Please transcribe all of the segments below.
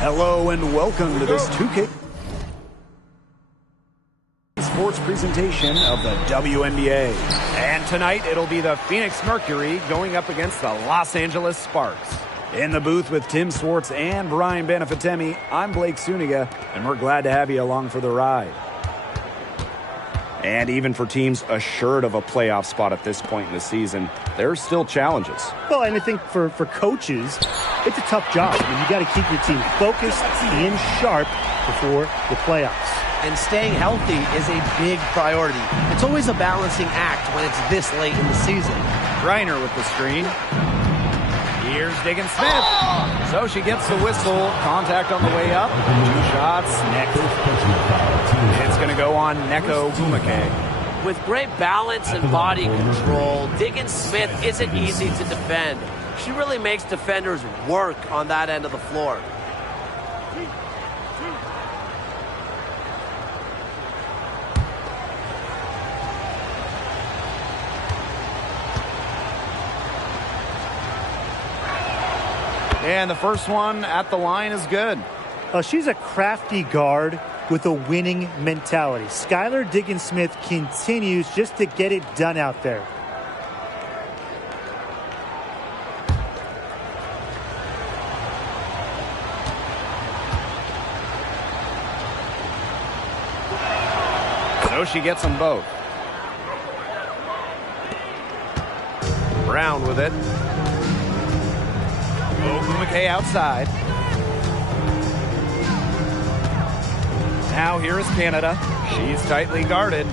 Hello and welcome to this 2K Sports presentation of the WNBA. And tonight it'll be the Phoenix Mercury going up against the Los Angeles Sparks. In the booth with Tim Swartz and Brian Benefatemi, I'm Blake Suniga, and we're glad to have you along for the ride. And even for teams assured of a playoff spot at this point in the season, there's still challenges. Well, and I think for coaches, it's a tough job. I mean, you got to keep your team focused and sharp before the playoffs. And staying healthy is a big priority. It's always a balancing act when it's this late in the season. Griner with the screen. Here's Diggins Smith. So she gets the whistle. Contact on the way up. 2 shots. Next. It's going to go on Neko Gumake. With great balance and body control, Diggins Smith isn't easy to defend. She really makes defenders work on that end of the floor. And the first one at the line is good. She's a crafty guard with a winning mentality. Skylar Diggins-Smith continues just to get it done out there. So she gets them both. Brown with it. Ogumake outside. Now here is Canada. She's tightly guarded.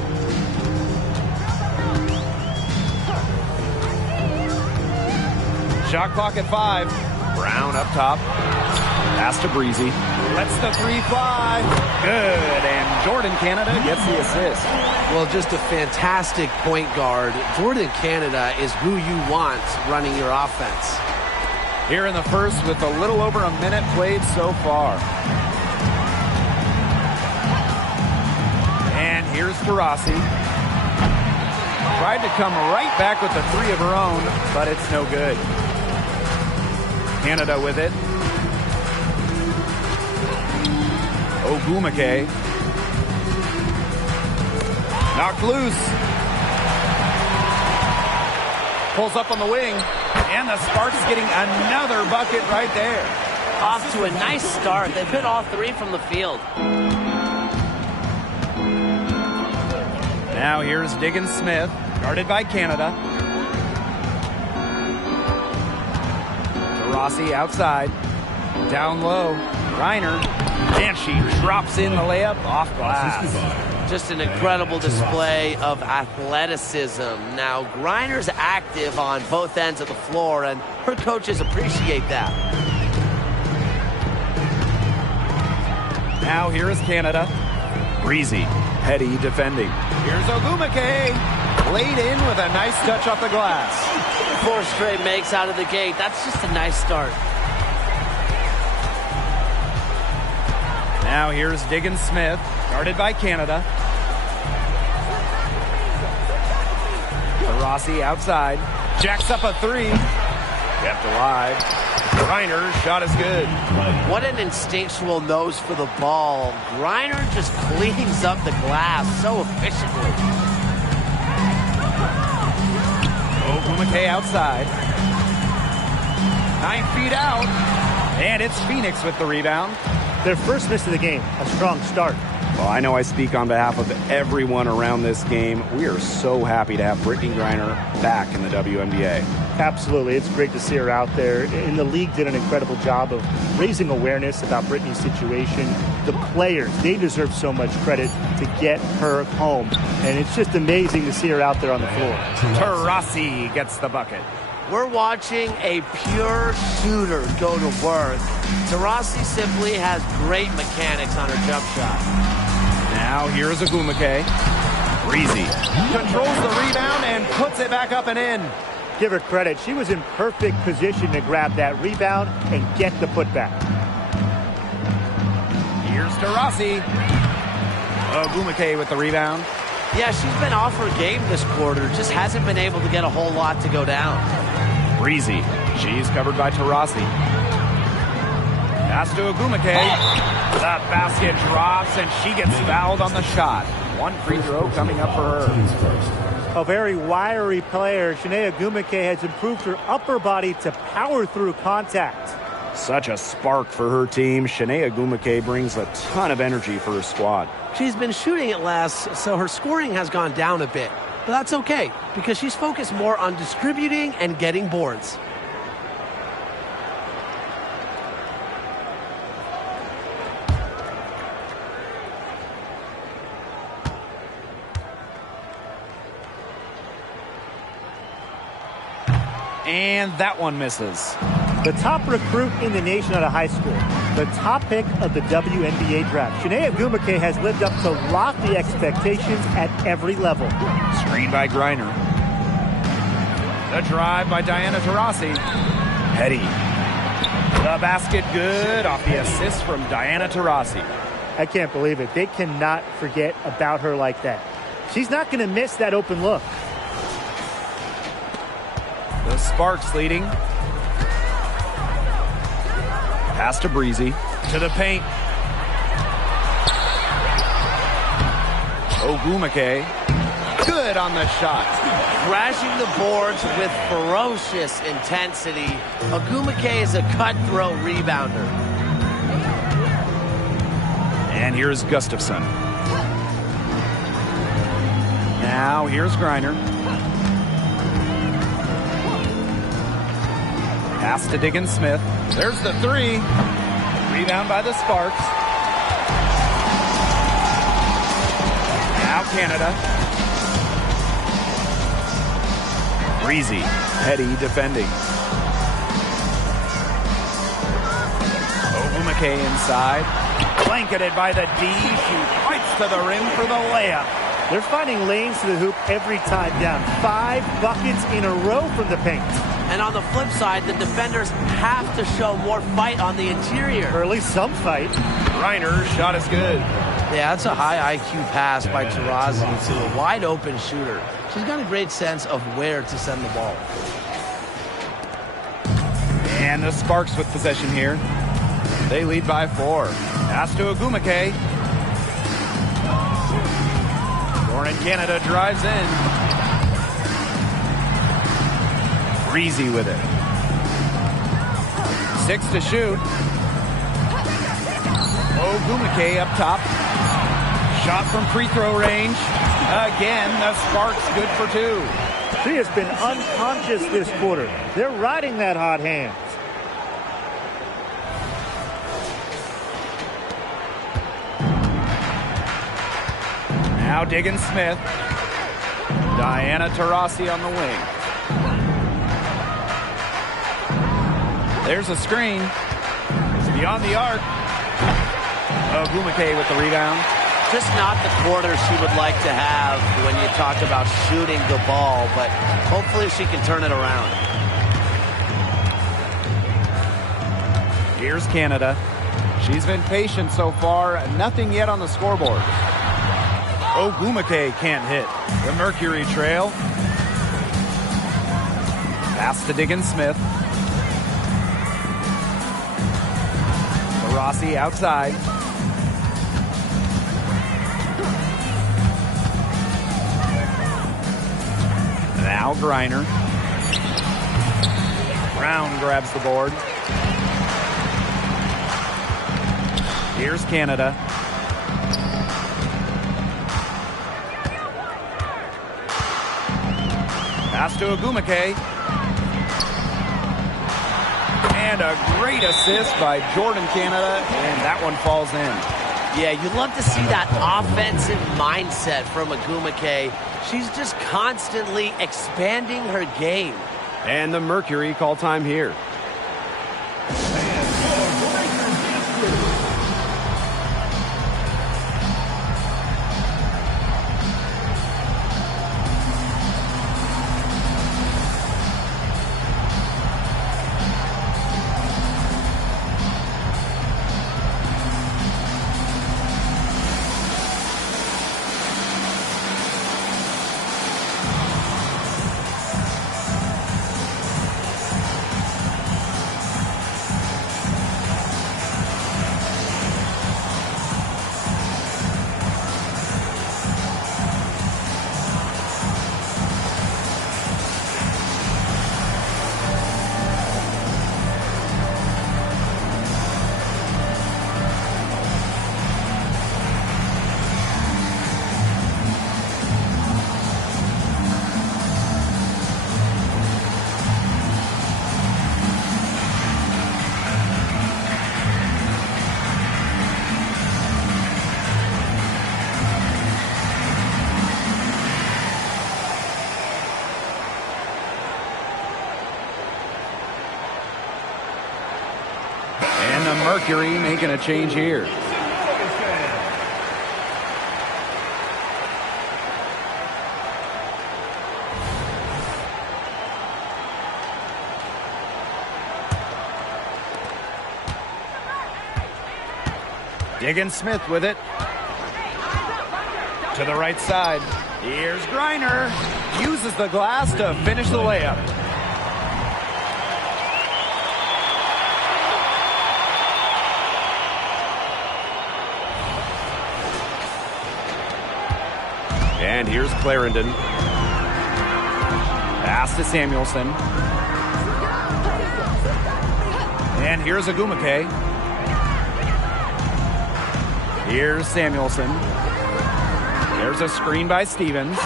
Shot clock at 5. Brown up top. Pass to Breezy. Lets the 3 fly. Good. And Jordan Canada gets the assist. Well, just a fantastic point guard. Jordan Canada is who you want running your offense. Here in the first with a little over a minute played so far. And here's Taurasi. Tried to come right back with the 3 of her own, but it's no good. Canada with it. Ogumake. Knocked loose. Pulls up on the wing. And the Sparks getting another bucket right there. Off to a nice start. They've hit all 3 from the field. Now here's Diggins Smith, guarded by Canada. Taurasi outside. Down low. Griner. And she drops in the layup off glass. Just an incredible display of athleticism. Now, Griner's active on both ends of the floor, and her coaches appreciate that. Now here is Canada. Breezy, heady defending. Here's Ogumake. Laid in with a nice touch off the glass. 4 straight makes out of the gate. That's just a nice start. Now here's Diggins Smith, guarded by Canada. Taurasi outside. Jacks up a 3. Kept alive. Griner's shot is good. What an instinctual nose for the ball. Griner just cleans up the glass so efficiently. Ogumake outside. 9 feet out. And it's Phoenix with the rebound. Their first miss of the game, a strong start. Well, I know I speak on behalf of everyone around this game. We are so happy to have Brittney Griner back in the WNBA. Absolutely. It's great to see her out there. And the league did an incredible job of raising awareness about Brittney's situation. The players, they deserve so much credit to get her home. And it's just amazing to see her out there on the floor. Taurasi gets the bucket. We're watching a pure shooter go to work. Taurasi simply has great mechanics on her jump shot. Now here's Ogumake. Breezy controls the rebound and puts it back up and in. Give her credit. She was in perfect position to grab that rebound and get the putback. Here's Taurasi. Ogumake with the rebound. Yeah, she's been off her game this quarter. Just hasn't been able to get a whole lot to go down. Breezy. She's covered by Taurasi. Pass to Agumake. The basket drops, and she gets fouled on the shot. One free throw coming up for her. A very wiry player, Shanae Agumake has improved her upper body to power through contact. Such a spark for her team. Shanae Agumake brings a ton of energy for her squad. She's been shooting it less, so her scoring has gone down a bit. But that's okay, because she's focused more on distributing and getting boards. And that one misses. The top recruit in the nation out of high school. The top pick of the WNBA draft. Shanae Agumake has lived up to lofty expectations at every level. Screen by Griner. The drive by Diana Taurasi. Petty. The basket good off the assist from Diana Taurasi. I can't believe it. They cannot forget about her like that. She's not going to miss that open look. The Sparks leading. Pass to Breezy. To the paint. Ogumake. Good on the shot. Crashing the boards with ferocious intensity. Agumake is a cutthroat rebounder. And here's Gustafson. Now here's Griner. Pass to Diggins Smith. There's the three. Rebound by the Sparks. Now Canada. Breezy. Petty defending. Ogumake inside. Blanketed by the D. She fights to the rim for the layup. They're finding lanes to the hoop every time down. 5 buckets in a row from the paint. And on the flip side, the defenders have to show more fight on the interior. Or at least some fight. Reiner's shot is good. Yeah, that's a high IQ pass by Taurasi to a wide open shooter. She's got a great sense of where to send the ball. And the Sparks with possession here. They lead by 4. Pass to Agumake. Lauren Canada drives in. Breezy with it. 6 to shoot. Ogumake up top. Shot from free throw range. Again, the Sparks good for 2. She has been unconscious this quarter. They're riding that hot hand. Now Diggins Smith. Diana Taurasi on the wing. There's a screen. Beyond the arc. Ogumake with the rebound. Just not the quarter she would like to have when you talk about shooting the ball, but hopefully she can turn it around. Here's Canada. She's been patient so far. Nothing yet on the scoreboard. Ogumake can't hit. The Mercury trail. Pass to Diggins Smith. Taurasi outside. Now Griner. Brown grabs the board. Here's Canada. Pass to Agumake. And a great assist by Jordan Canada, and that one falls in. Yeah, you'd love to see that offensive mindset from Agumake. She's just constantly expanding her game. And the Mercury call time here. And the Mercury making a change here. Diggins Smith with it. To the right side. Here's Griner. Uses the glass to finish the layup. And here's Clarendon. Pass to Samuelson. And here's Agumake. Here's Samuelson. There's a screen by Stevens.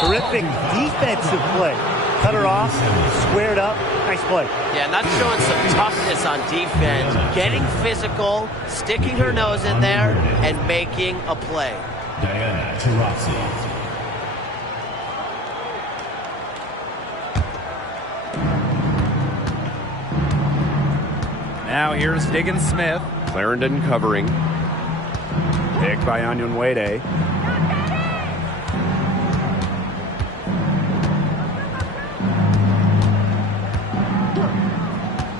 Terrific defensive play. Cut her off, squared up. Nice play. Yeah, not showing some toughness on defense. Getting physical, sticking her nose in there, and making a play. Diana Taurasi. Now here's Diggins Smith. Clarendon covering. Picked by Anyonwede.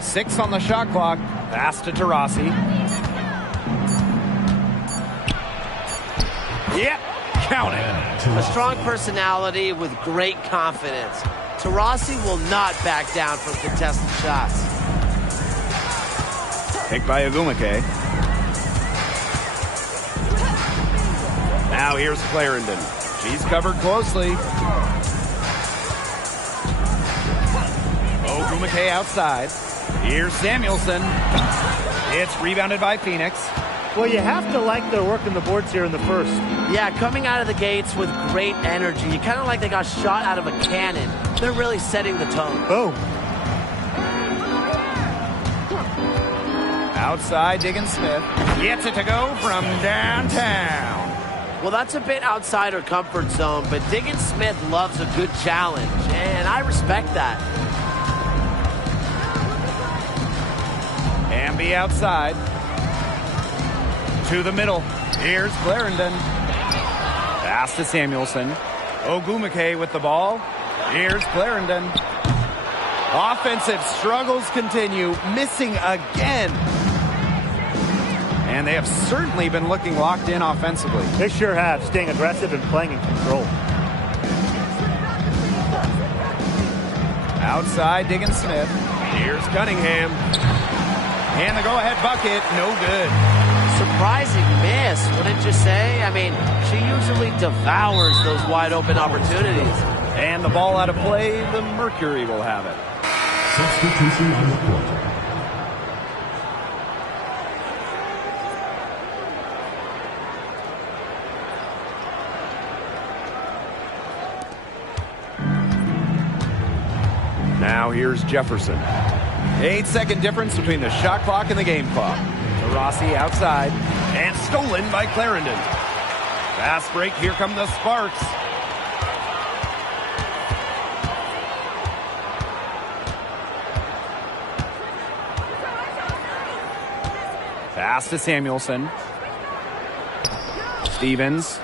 Six on the shot clock. Pass to Taurasi. Yep, count it. A strong personality with great confidence. Taurasi will not back down from contested shots. Picked by Agumake. Now here's Clarendon. She's covered closely. Agumake outside. Here's Samuelson. It's rebounded by Phoenix. Well, you have to like their work in the boards here in the first. Yeah, coming out of the gates with great energy. You kind of like they got shot out of a cannon. They're really setting the tone. Boom. Outside, Diggins Smith. Gets it to go from downtown. Well, that's a bit outside her comfort zone, but Diggins Smith loves a good challenge, and I respect that. Amby outside. To the middle. Here's Clarendon. Pass to Samuelson. Agumake with the ball. Here's Clarendon. Offensive struggles continue. Missing again. And they have certainly been looking locked in offensively. They sure have, staying aggressive and playing in control. Outside, Diggins Smith. Here's Cunningham. And the go-ahead bucket, no good. Surprising miss, wouldn't you say? I mean, she usually devours those wide-open opportunities. And the ball out of play, the Mercury will have it. Substitution on the court. Now here's Jefferson. 8-second difference between the shot clock and the game clock. Taurasi outside. And stolen by Clarendon. Fast break, here come the Sparks. Pass to Samuelson. Stevens.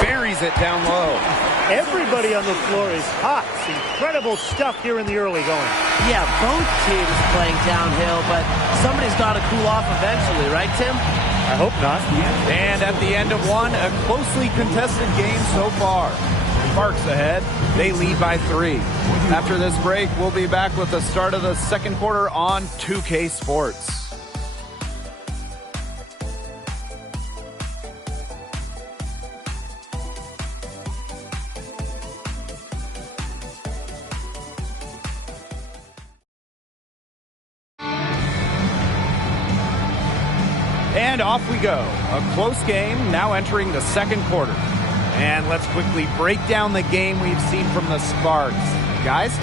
Buries it down low. Everybody on the floor is hot. It's incredible stuff here in the early going. Yeah, both teams playing downhill, but somebody's got to cool off eventually, right, Tim? I hope not. And at the end of one, a closely contested game so far. Sparks ahead. They lead by 3. After this break, we'll be back with the start of the second quarter on 2K Sports. And off we go. A close game now entering the second quarter. And let's quickly break down the game we've seen from the Sparks. Guys?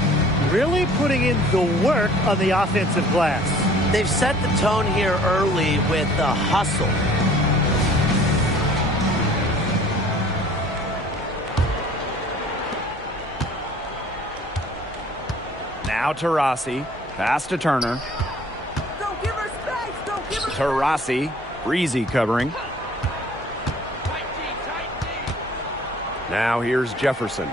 Really putting in the work on the offensive glass. They've set the tone here early with the hustle. Now Taurasi. Pass to Turner. Don't give her space. Don't give her Taurasi. Breezy covering. Now here's Jefferson.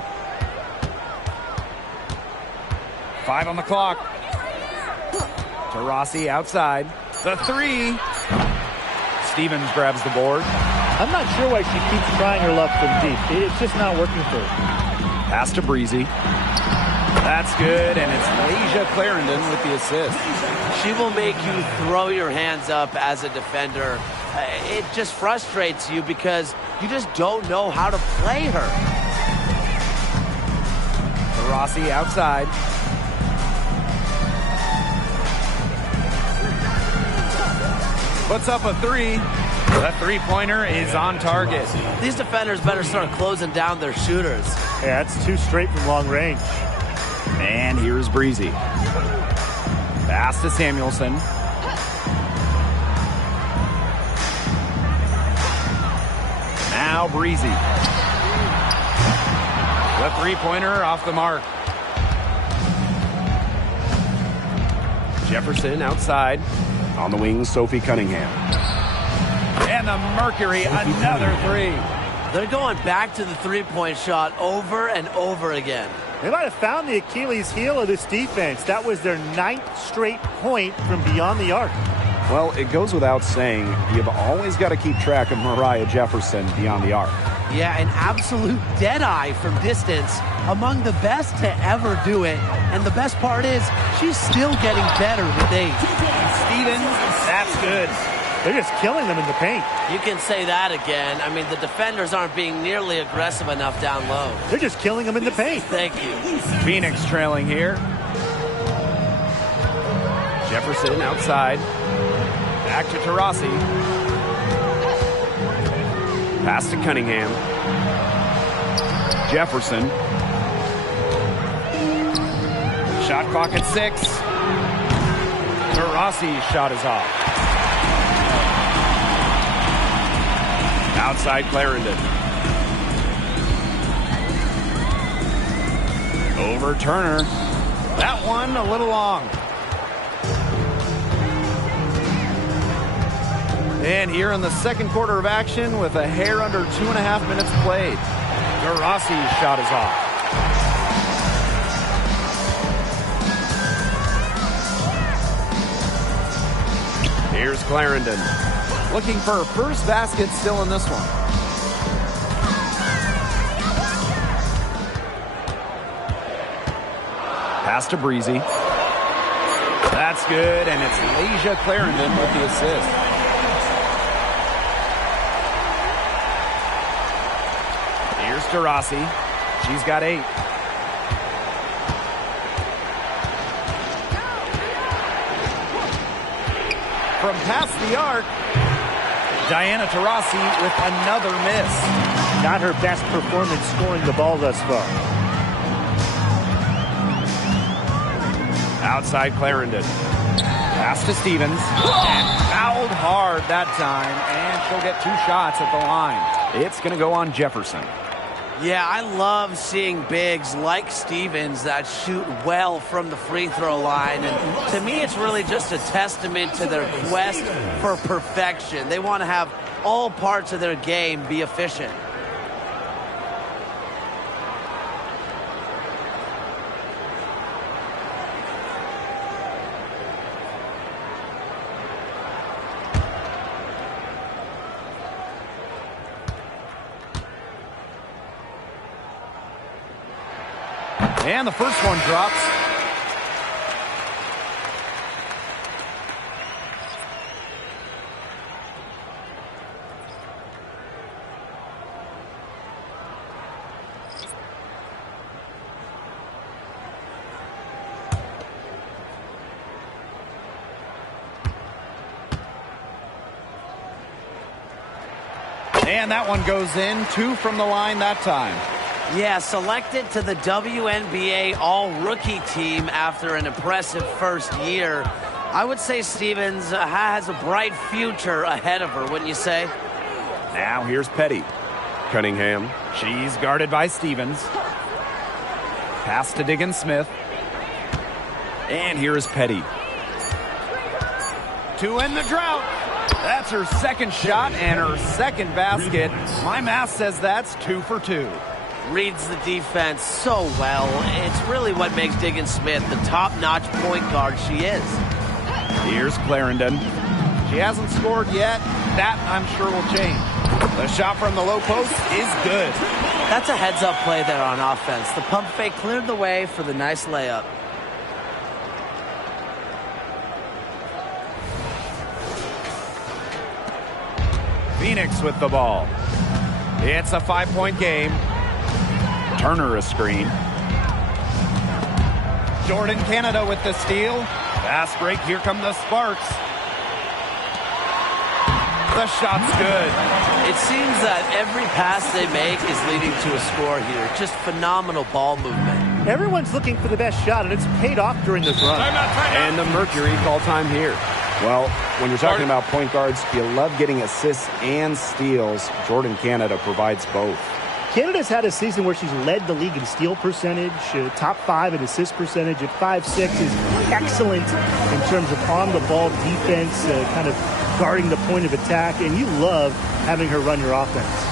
5 on the clock. Taurasi outside. The 3. Stevens grabs the board. I'm not sure why she keeps trying her luck from deep. It's just not working for her. Pass to Breezy. That's good, and it's Lasia Clarendon with the assist. She will make you throw your hands up as a defender. It just frustrates you because you just don't know how to play her. Taurasi outside. Puts up a 3. The three-pointer is on target. These defenders better start closing down their shooters. Yeah, that's 2 straight from long range. And here's Breezy. Pass to Samuelson. Now Breezy. The three-pointer off the mark. Jefferson outside. On the wing, Sophie Cunningham. And the Mercury, another 3. They're going back to the three-point shot over and over again. They might have found the Achilles heel of this defense. That was their 9th straight point from beyond the arc. Well, it goes without saying, you've always got to keep track of Mariah Jefferson beyond the arc. Yeah, an absolute deadeye from distance. Among the best to ever do it. And the best part is, she's still getting better with age. Stevens, that's good. They're just killing them in the paint. You can say that again. I mean, the defenders aren't being nearly aggressive enough down low. They're just killing them in the paint. Thank you. Phoenix trailing here. Jefferson outside. Back to Taurasi. Pass to Cunningham. Jefferson. Shot clock at 6. Taurasi's shot is off. Outside Clarendon. Over Turner. That one a little long. And here in the second quarter of action with a hair under 2.5 minutes played. Taurasi's shot is off. Here's Clarendon. Looking for her first basket still in this one. Pass to Breezy. That's good, and it's Lasia Clarendon with the assist. Here's Taurasi. She's got 8. From past the arc, Diana Taurasi with another miss. Not her best performance scoring the ball thus far. Outside Clarendon. Pass to Stevens. And fouled hard that time, and she'll get 2 shots at the line. It's going to go on Jefferson. Yeah, I love seeing bigs like Stevens that shoot well from the free throw line. And to me, it's really just a testament to their quest for perfection. They want to have all parts of their game be efficient. And the first one drops. And that one goes in. 2 from the line that time. Yeah, selected to the WNBA All-Rookie team after an impressive first year. I would say Stevens has a bright future ahead of her, wouldn't you say? Now here's Petty. Cunningham. She's guarded by Stevens. Pass to Diggins Smith. And here's Petty. To end the drought. That's her second shot and her second basket. My math says that's 2 for 2. Reads the defense so well. It's really what makes Diggins Smith the top-notch point guard she is. Here's Clarendon. She hasn't scored yet. That, I'm sure, will change. The shot from the low post is good. That's a heads-up play there on offense. The pump fake cleared the way for the nice layup. Phoenix with the ball. It's a 5-point game. Turner a screen. Jordan Canada with the steal. Fast break. Here come the Sparks. The shot's good. It seems that every pass they make is leading to a score here. Just phenomenal ball movement. Everyone's looking for the best shot, and it's paid off during this run. And the Mercury call time here. Well, when you're talking about point guards, you love getting assists and steals. Jordan Canada provides both. Canada's had a season where she's led the league in steal percentage, top 5 in assist percentage at 5'6", is excellent in terms of on-the-ball defense, kind of guarding the point of attack, and you love having her run your offense.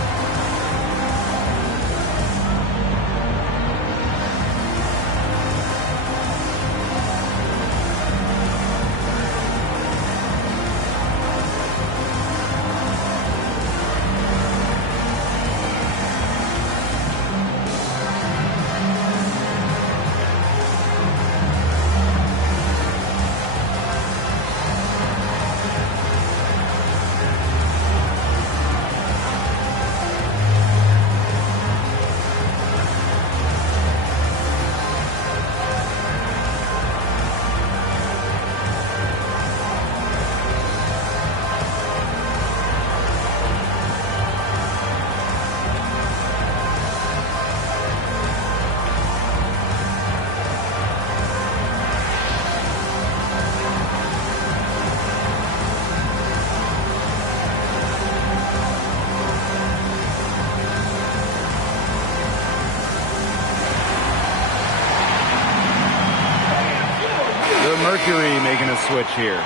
Mercury making a switch here.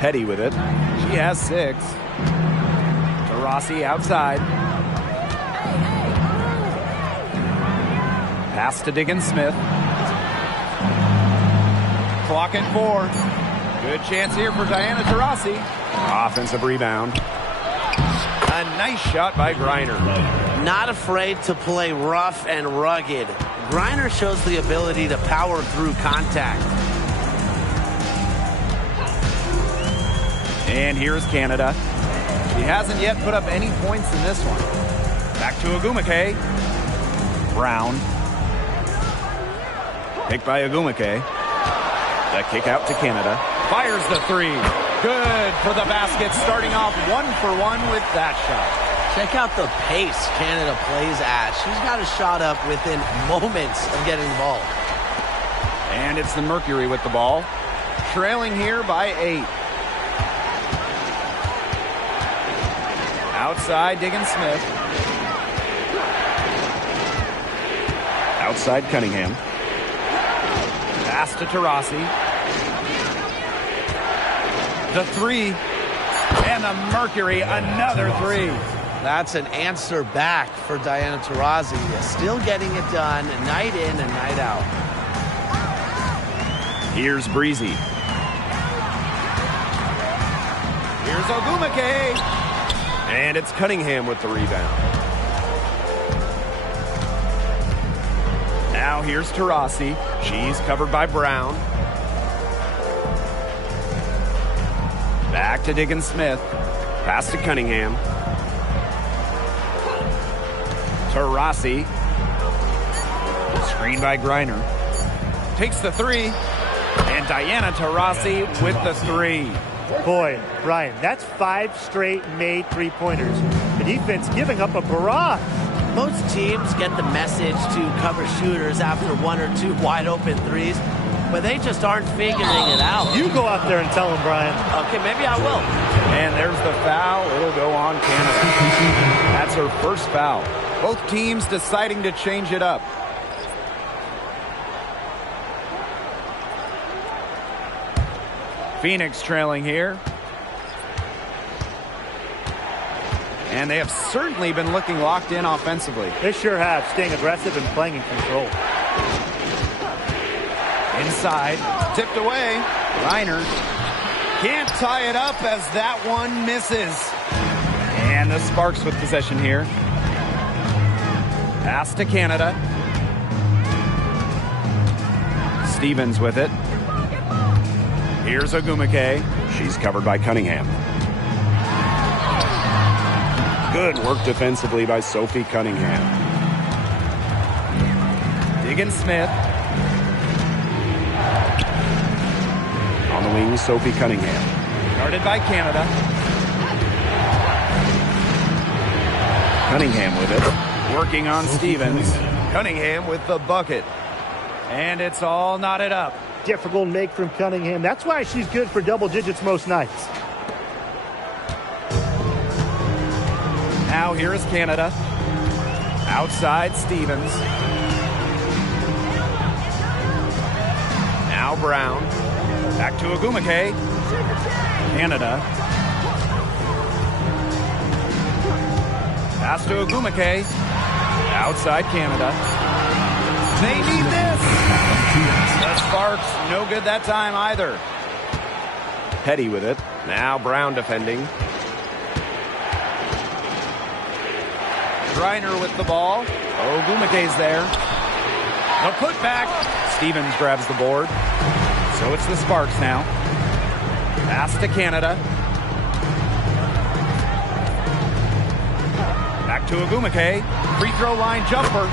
Petty with it. She has 6. Taurasi outside. Pass to Diggins Smith. Clock at 4. Good chance here for Diana Taurasi. Offensive rebound. A nice shot by Griner. Not afraid to play rough and rugged. Griner shows the ability to power through contact. And here's Canada. She hasn't yet put up any points in this one. Back to Agumake. Brown. Picked by Agumake. The kick out to Canada. Fires the 3. Good for the basket, starting off 1 for 1 with that shot. Check out the pace Canada plays at. She's got a shot up within moments of getting the ball. And it's the Mercury with the ball. Trailing here by 8. Outside, Diggins Smith. Outside Cunningham. Pass to Taurasi. The 3. And the Mercury, another 3. That's an answer back for Diana Taurasi. Still getting it done night in and night out. Here's Breezy. Here's Ogumake. And it's Cunningham with the rebound. Now here's Taurasi. She's covered by Brown. Back to Diggins Smith. Pass to Cunningham. Taurasi. Screen by Griner. Takes the 3. And Diana Taurasi with the 3. Boy, Ryan, that's 5 straight made three-pointers. The defense giving up a barrage. Most teams get the message to cover shooters after 1 or 2 wide open threes, but they just aren't figuring it out. You go out there and tell them, Brian. Okay, maybe I will. And there's the foul. It'll go on Canada. That's her first foul. Both teams deciding to change it up. Phoenix trailing here. And they have certainly been looking locked in offensively. They sure have, staying aggressive and playing in control. Inside, tipped away. Reiner can't tie it up as that one misses. And the Sparks with possession here. Pass to Canada. Stevens with it. Here's Ogumake. She's covered by Cunningham. Good work defensively by Sophie Cunningham. Diggins-Smith. On the wing, Sophie Cunningham. Guarded by Canada. Cunningham with it. Working on Stevens. Cunningham with the bucket. And it's all knotted up. Difficult make from Cunningham. That's why she's good for double digits most nights. Now here is Canada. Outside Stevens. Now Brown. Back to Ogumake. Canada. Pass to Ogumake. Outside Canada. They need this. The Sparks, no good that time either. Petty with it. Now Brown defending. Reiner with the ball. Ogumake's there. The putback. Stevens grabs the board. So it's the Sparks now. Pass to Canada. Back to Ogumake. Free throw line jumper.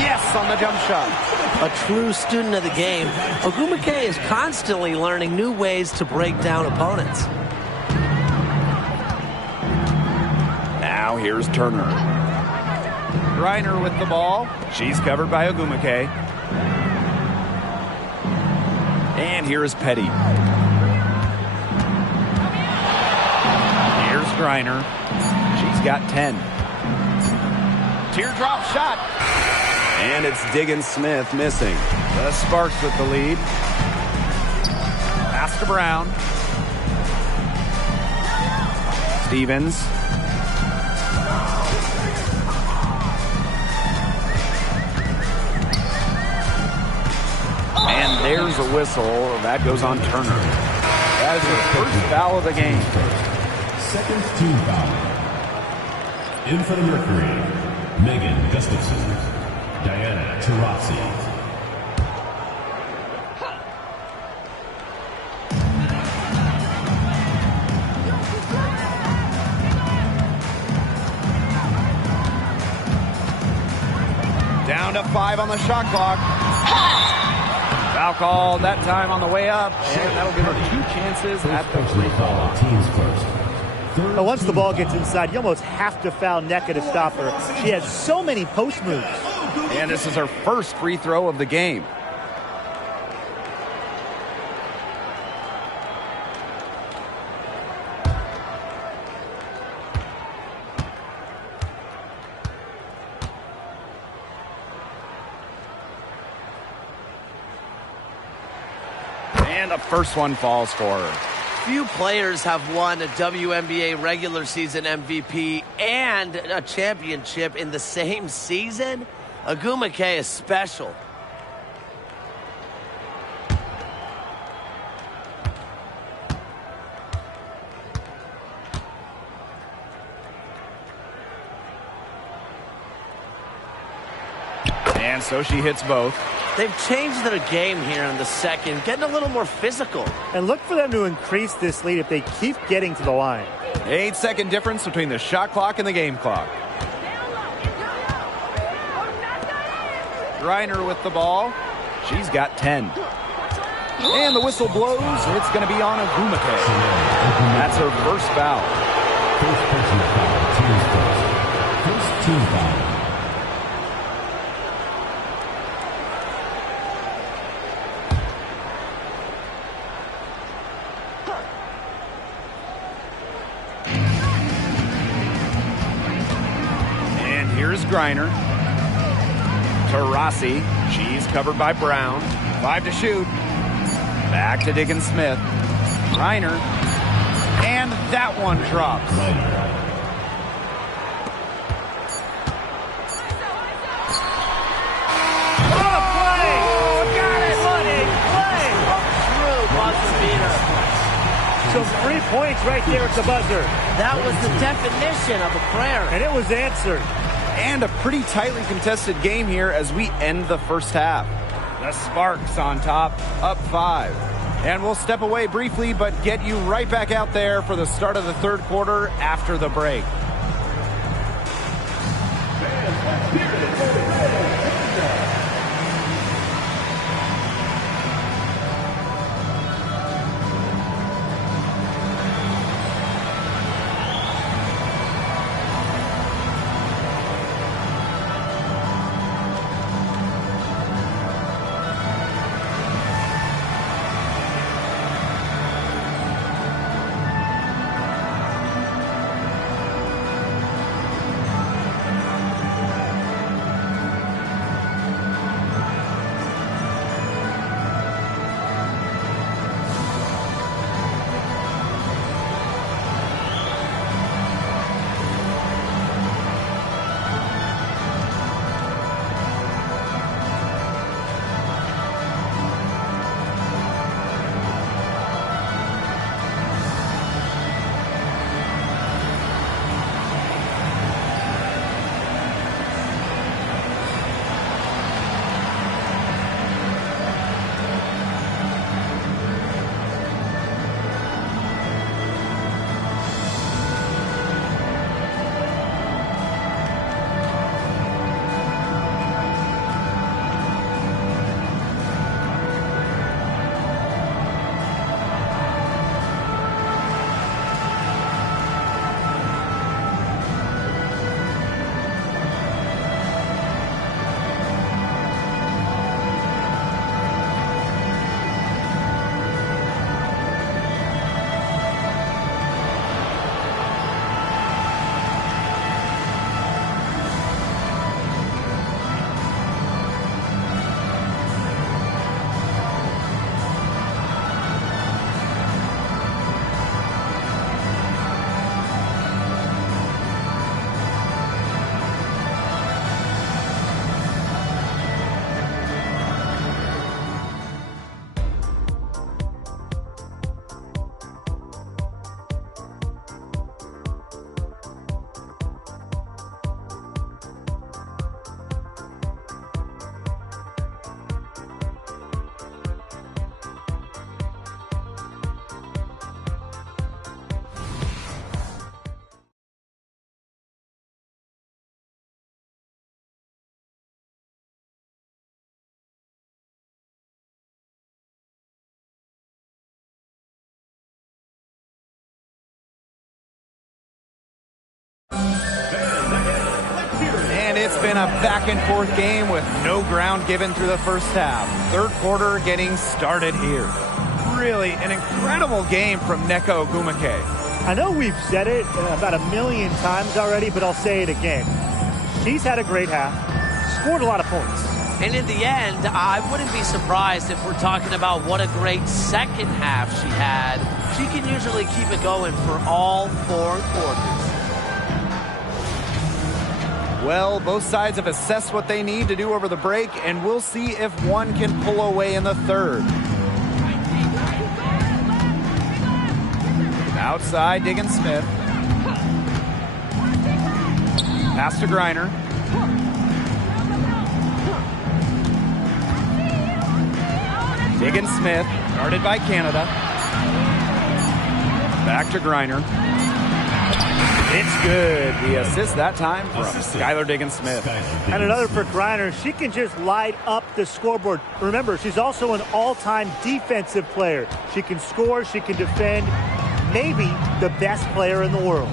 Yes on the jump shot. A true student of the game, Ogumake is constantly learning new ways to break down opponents. Now here's Turner. Reiner with the ball. She's covered by Ogumake. And here is Petty. Here's Reiner. She's got 10. Teardrop shot. And it's Diggins-Smith missing. The Sparks with the lead. Pass to Brown. Stevens. And there's a whistle. That goes on Turner. That is her first foul of the game. Second team foul. In for the Mercury, Megan Gustafson, Diana Taurasi. Down to 5 on the shot clock. Foul called that time on the way up, and that'll give her 2 chances at the free throw. Teams first. Now, once the ball gets inside, you almost have to foul Nneka to stop her. She has so many post moves. And this is her first free throw of the game. And the first one falls for her. Few players have won a WNBA regular season MVP and a championship in the same season. Ogumake is special. And so she hits both. They've changed their game here in the second, getting a little more physical. And look for them to increase this lead if they keep getting to the line. 8-second difference between the shot clock and the game clock. Reiner with the ball. She's got 10. And the whistle blows. It's going to be on Ogumake. That's her first foul. First personal foul, teams first. First team foul. Griner. To Rossi. She's covered by Brown. 5 to shoot. Back to Diggins-Smith. Griner. And that one drops. So 3 points right there at the buzzer. That was the definition of a prayer. And it was answered. And a pretty tightly contested game here as we end the first half. The Sparks on top, up 5. And we'll step away briefly, but get you right back out there for the start of the third quarter after the break. And it's been a back-and-forth game with no ground given through the first half. Third quarter getting started here. Really an incredible game from Nneka Ogwumike. I know we've said it about 1,000,000 times already, but I'll say it again. She's had a great half, scored a lot of points. And in the end, I wouldn't be surprised if we're talking about what a great second half she had. She can usually keep it going for all 4 quarters. Well, both sides have assessed what they need to do over the break, and we'll see if one can pull away in the third. Outside, Diggins-Smith. Pass to Griner. Diggins-Smith, guarded by Canada. Back to Griner. It's good. The assist that time from Skylar Diggins-Smith. And another for Griner. She can just light up the scoreboard. Remember, she's also an all-time defensive player. She can score, she can defend. Maybe the best player in the world.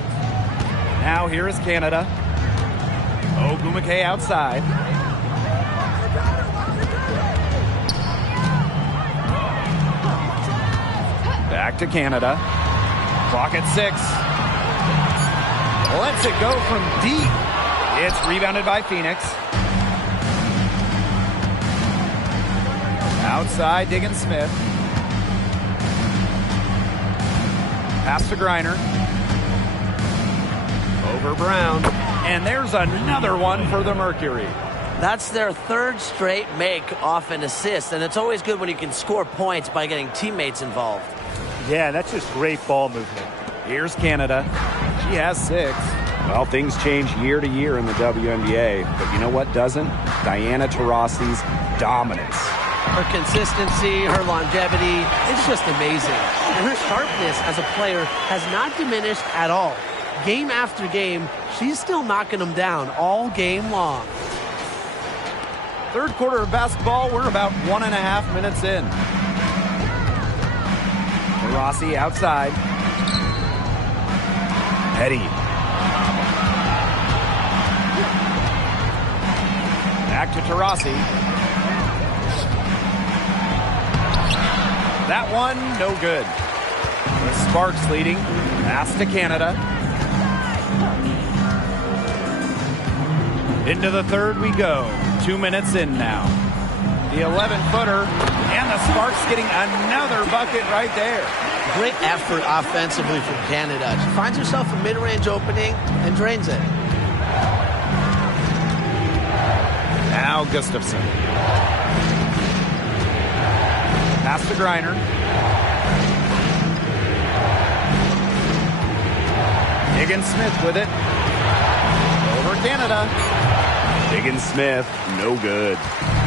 Now here is Canada. Ogwumike outside. Back to Canada. Clock at 6. Lets it go from deep. It's rebounded by Phoenix. Outside, Diggins Smith. Pass to Griner. Over Brown. And there's another one for the Mercury. That's their third straight make off an assist, and it's always good when you can score points by getting teammates involved. Yeah, that's just great ball movement. Here's Canada. She has 6. Well, things change year to year in the WNBA, but you know what doesn't? Diana Taurasi's dominance. Her consistency, her longevity, it's just amazing. And her sharpness as a player has not diminished at all. Game after game, she's still knocking them down all game long. Third quarter of basketball, we're about 1.5 minutes in. Taurasi outside. Petty. Back to Taurasi. That one, no good. The Sparks leading. Pass to Canada. Into the third we go. 2 minutes in now. The 11-footer, and the Sparks getting another bucket right there. Great effort offensively from Canada. She finds herself a mid-range opening and drains it. Now Gustafson. Pass to Griner. Diggins Smith with it. Over Canada. Diggins Smith, no good.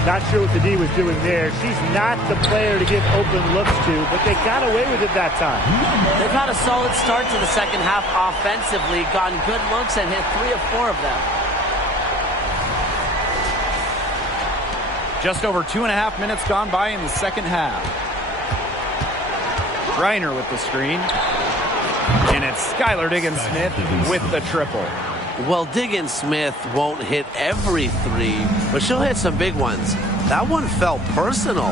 Not sure what the D was doing there. She's not the player to give open looks to, but they got away with it that time. They've had a solid start to the second half offensively, gotten good looks and hit 3 of 4 of them. Just over 2.5 minutes gone by in the second half. Griner with the screen. And it's Skylar Diggins Smith with the triple. Well, Diggins Smith won't hit every 3, but she'll hit some big ones. That one felt personal.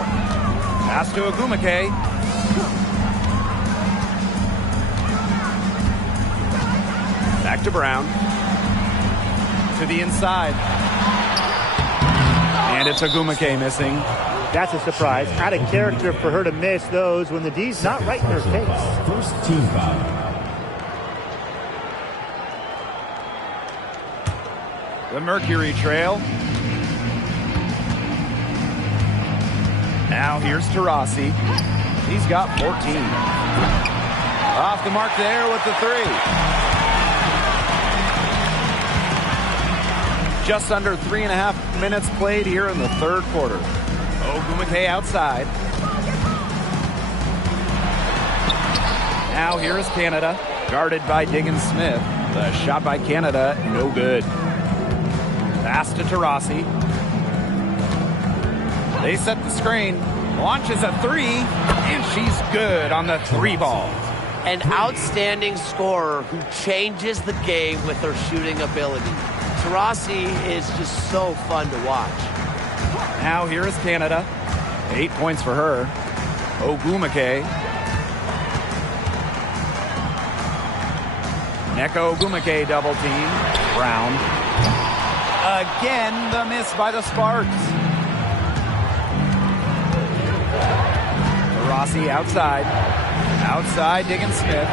Pass to Ogumake. Back to Brown. To the inside. And it's Ogumake missing. That's a surprise. Out of character for her to miss those when the D's not right in her face. First team foul. The Mercury trail. Now here's Taurasi. He's got 14. Off the mark there with the 3. Just under 3.5 minutes played here in the third quarter. Ogumake outside. Now here is Canada, guarded by Diggins Smith. The shot by Canada, no good. Pass to Taurasi. They set the screen. Launches a 3, and she's good on the 3 ball. An outstanding scorer who changes the game with her shooting ability. Taurasi is just so fun to watch. Now here is Canada. 8 points for her. Ogumake. Neko Ogumake double team. Brown. Again, the miss by the Sparks. Taurasi outside. Outside, Diggins Smith.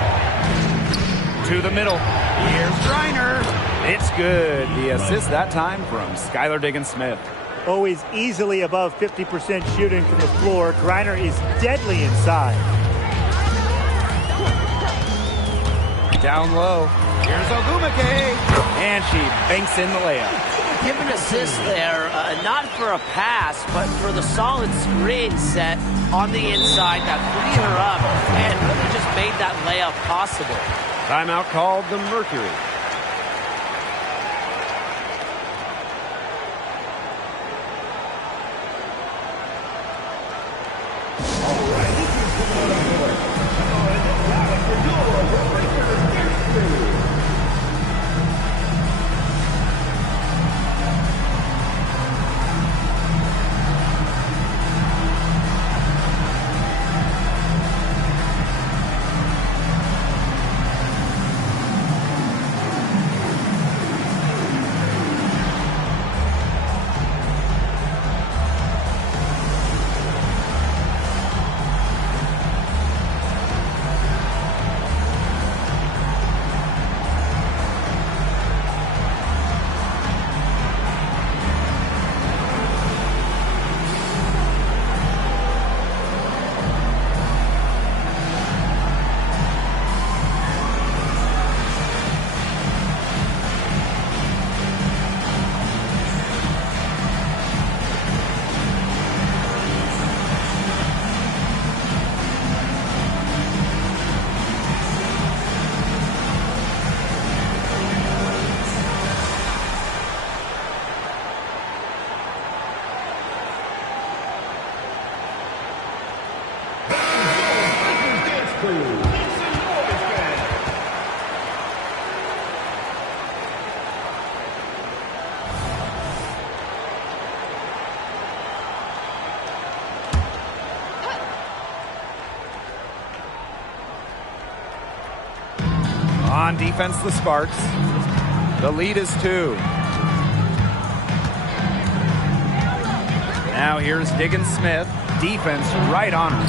To the middle. Here's Griner. It's good. The assist that time from Skylar Diggins Smith. Always easily above 50% shooting from the floor. Griner is deadly inside. Down low. Here's Ogumake. And she banks in the layup. Give an assist there, not for a pass, but for the solid screen set on the inside that freed her up and really just made that layup possible. Timeout called the Mercury. On defense, the Sparks. The lead is 2. Now here's Diggins Smith. Defense right on her.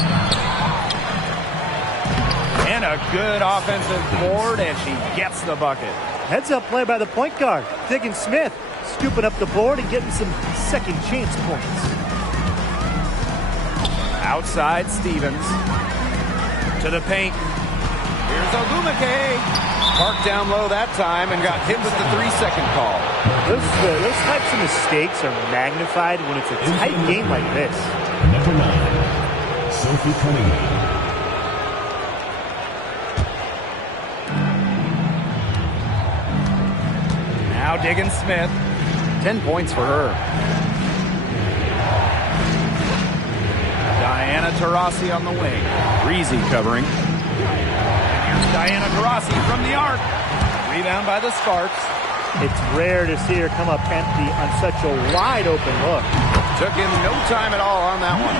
And a good offensive board, and she gets the bucket. Heads-up play by the point guard. Diggins Smith scooping up the board and getting some second chance points. Outside Stevens. To the paint. Here's Ogumake. Parked down low that time and got hit with the 3-second call. Those types of mistakes are magnified when it's a tight game like this. Number 9, Sophie Cunningham. Now Diggins Smith. 10 points for her. Diana Taurasi on the wing. Breezy covering. Here's Diana Taurasi from the arc. Rebound by the Sparks. It's rare to see her come up empty on such a wide-open look. Took him no time at all on that one.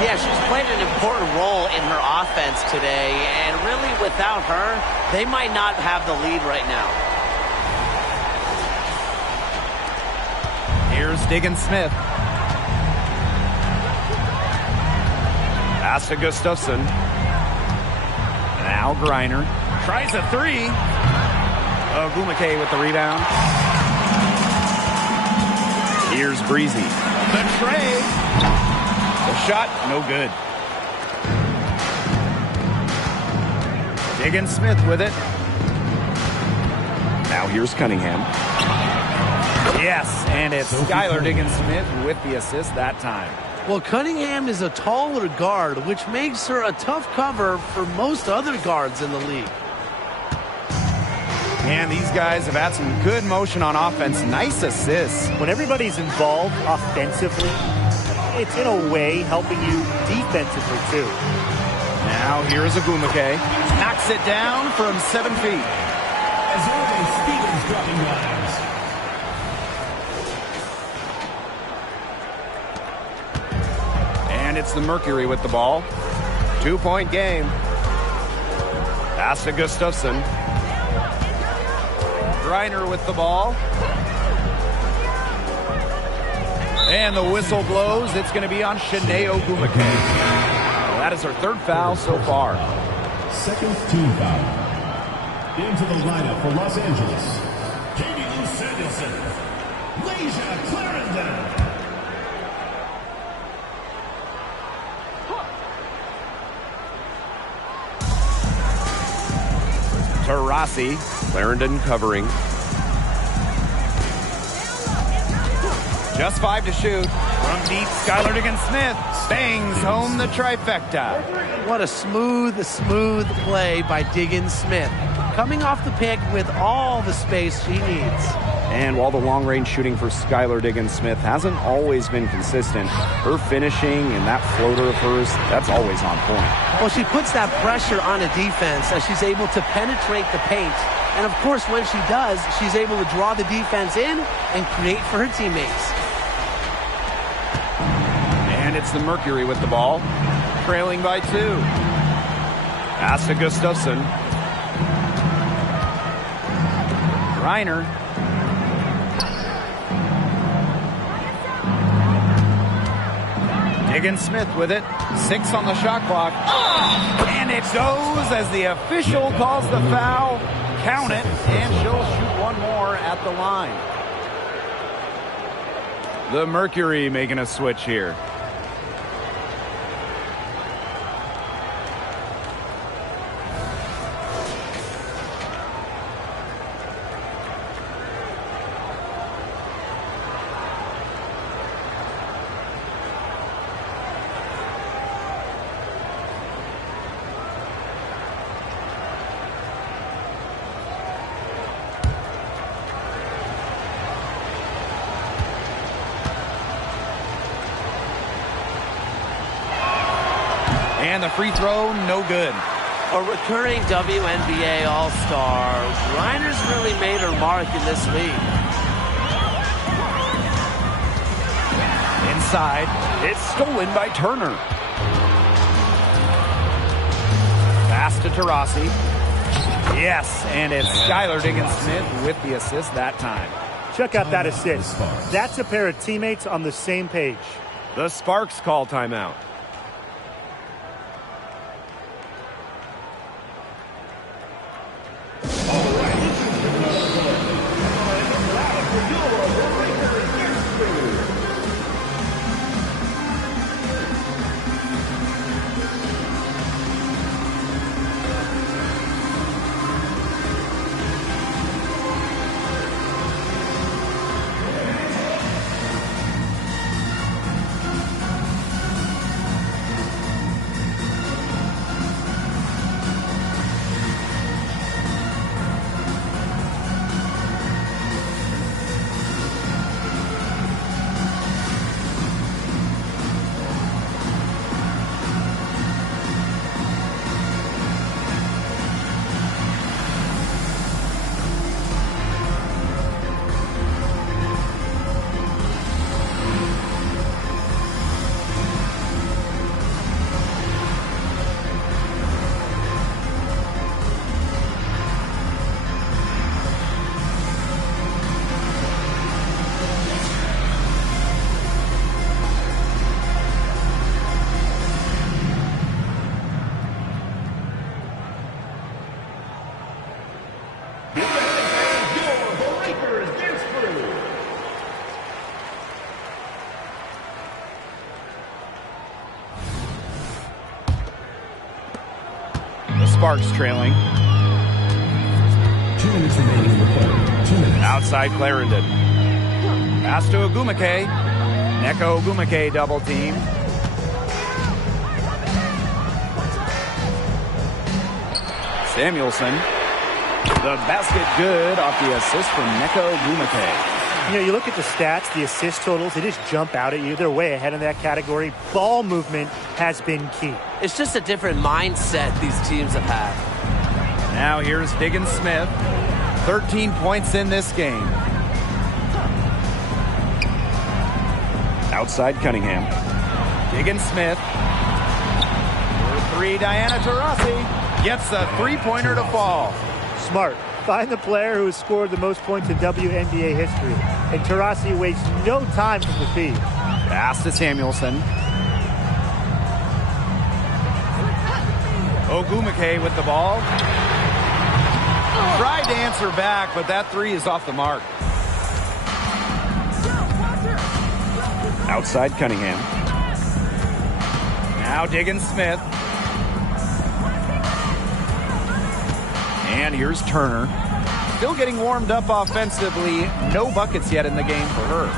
Yeah, she's played an important role in her offense today, and really without her, they might not have the lead right now. Here's Diggins Smith. Pass to Gustafson. Now Griner. Tries a 3. Ogumake with the rebound. Here's Breezy. The tray. The shot, no good. Diggins Smith with it. Now here's Cunningham. Yes, and it's Skylar Diggins Smith with the assist that time. Well, Cunningham is a taller guard, which makes her a tough cover for most other guards in the league. And these guys have had some good motion on offense. Nice assists. When everybody's involved offensively, it's in a way helping you defensively too. Now here's Ogumake. Knocks it down from 7 feet. As always, Stevens dropping lines. And it's the Mercury with the ball. 2-point game. Pass to Gustafson. Griner with the ball. And the whistle blows. It's going to be on Shanae Ogumake. That is her 3rd foul so far. Second team foul. Into the lineup for Los Angeles, Katie Lou Sanderson, Leisha Clarendon. Taurasi. Clarendon covering. Just 5 to shoot. From deep, Skylar Diggins Smith bangs home the trifecta. What a smooth play by Diggins Smith. Coming off the pick with all the space she needs. And while the long-range shooting for Skylar Diggins Smith hasn't always been consistent, her finishing and that floater of hers, that's always on point. Well, she puts that pressure on a defense as she's able to penetrate the paint. And of course, when she does, she's able to draw the defense in and create for her teammates. And it's the Mercury with the ball, trailing by 2. Pass to Gustafson. Griner. Diggins Smith with it. 6 on the shot clock. And it goes as the official calls the foul. Count it, and she'll shoot one more at the line. The Mercury making a switch here. And the free throw, no good. A recurring WNBA All-Star. Griner's really made her mark in this league. Inside, it's stolen by Turner. Pass to Taurasi. Yes, and it's Skylar Diggins-Smith with the assist that time. Check out that assist. That's a pair of teammates on the same page. The Sparks call timeout. Sparks trailing. 2 minutes remaining in the quarter. 2 minutes. Outside Clarendon. Pass to Ogumake. Neko Ogumake double team. Samuelson. The basket good off the assist from Neko Ogumake. You know, you look at the stats, the assist totals, they just jump out at you. They're way ahead in that category. Ball movement has been key. It's just a different mindset these teams have had. Now here's Diggins-Smith. 13 points in this game. Outside Cunningham. Diggins-Smith. For three, Diana Taurasi gets a three-pointer to fall. Smart. Find the player who has scored the most points in WNBA history. And Taurasi wastes no time from the feed. Pass to Samuelson. Ogumake with the ball. Tried to answer back, but that three is off the mark. Outside Cunningham. Now Diggins-Smith. And here's Turner. Still getting warmed up offensively. No buckets yet in the game for her.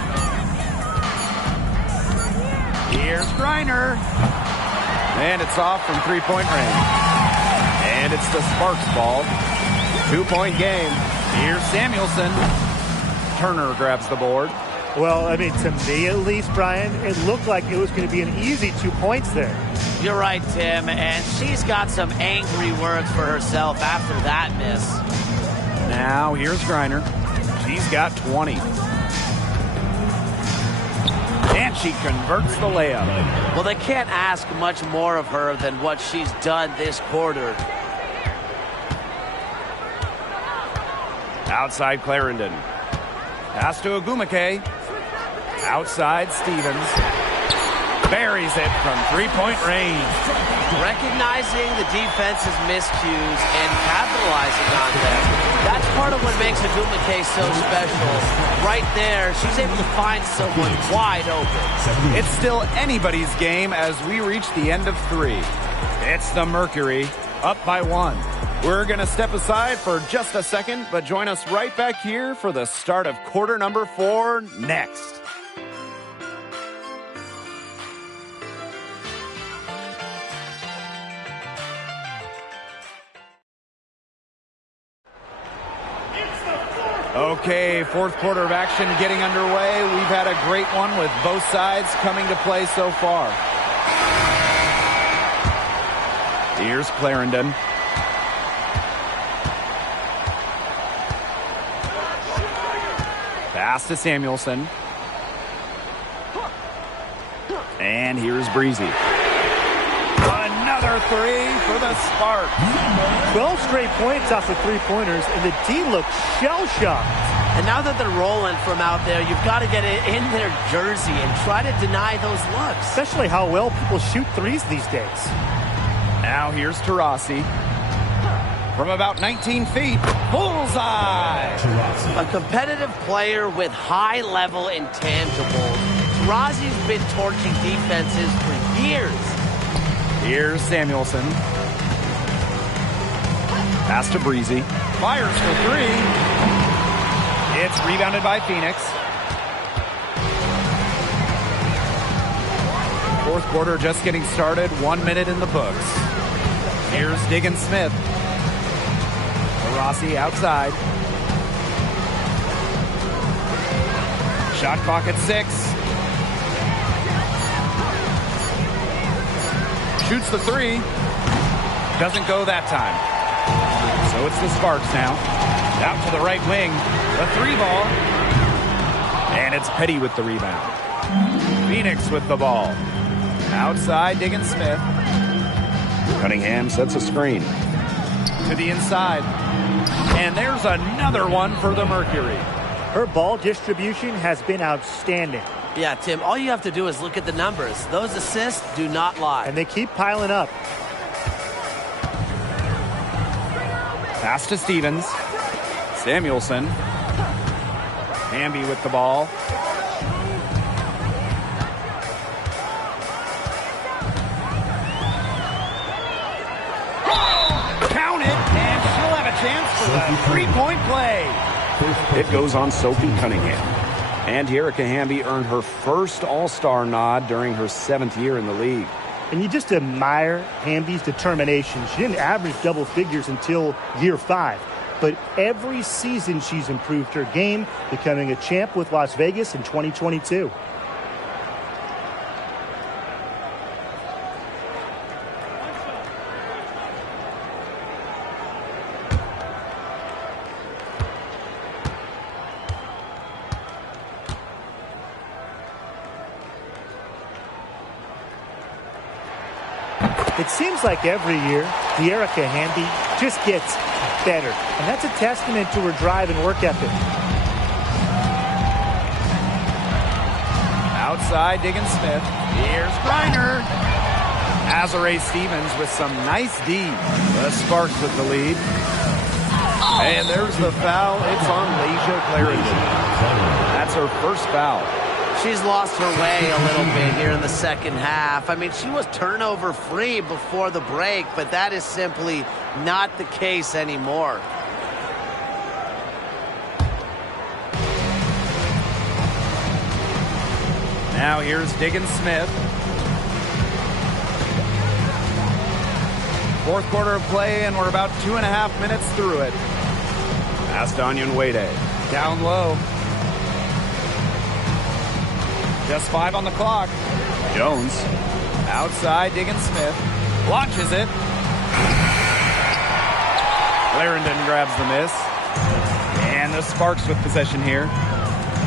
Here's Griner. And it's off from three-point range. And it's the Sparks ball. 2-point game. Here's Samuelson. Turner grabs the board. Well, I mean, to me at least, Brian, it looked like it was going to be an easy 2 points there. You're right, Tim, and she's got some angry words for herself after that miss. Now here's Griner. She's got 20. And she converts the layup. Well, they can't ask much more of her than what she's done this quarter. Outside Clarendon. Pass to Ogumake. Outside Stevens. Buries it from three-point range. Recognizing the defense's miscues and capitalizing on them. That's part of what makes Ogumake so special. Right there, she's able to find someone wide open. It's still anybody's game as we reach the end of three. It's the Mercury, up by 1. We're going to step aside for just a second, but join us right back here for the start of quarter number 4 next. Okay, fourth quarter of action getting underway. We've had a great one with both sides coming to play so far. Here's Clarendon. Pass to Samuelson. And here's Breezy. Another three for the Sparks. 12 straight points off the three-pointers, and the team looks shell-shocked. And now that they're rolling from out there, you've got to get it in their jersey and try to deny those looks. Especially how well people shoot threes these days. Now here's Taurasi. From about 19 feet, bullseye. A competitive player with high-level intangibles. Taurasi's been torching defenses for years. Here's Samuelson. Pass to Breezy. Fires for three. It's rebounded by Phoenix. Fourth quarter just getting started. 1 minute in the books. Here's Diggins Smith. Rossi outside. Shot clock at 6. Shoots the three. Doesn't go that time. So it's the Sparks now. Out to the right wing. The three ball. And it's Petty with the rebound. Phoenix with the ball. Outside, Diggins Smith. Cunningham sets a screen. To the inside. And there's another one for the Mercury. Her ball distribution has been outstanding. Yeah, Tim, all you have to do is look at the numbers. Those assists do not lie. And they keep piling up. Pass to Stevens. Samuelson. Hamby with the ball. Count it, and she'll have a chance for the three-point play. It goes on Sophie Cunningham. And Erica Hamby earned her first All-Star nod during her 7th year in the league. And you just admire Hamby's determination. She didn't average double figures until year 5. But every season she's improved her game, becoming a champ with Las Vegas in 2022. It seems like every year, the Erica Hamby just gets better. And that's a testament to her drive and work ethic. Outside, Diggins Smith. Here's Griner. Azare Stevens with some nice D. The Sparks with the lead. And there's the foul. It's on Leisha Clarendon. That's her first foul. She's lost her way a little bit here in the second half. I mean, she was turnover free before the break, but that is simply not the case anymore. Now here's Diggins Smith. Fourth quarter of play, and we're about 2.5 minutes through it. Pass to Onyenwere. Down low. Just 5 on the clock. Jones. Outside, Diggins Smith. Launches it. Clarendon grabs the miss. And the Sparks with possession here.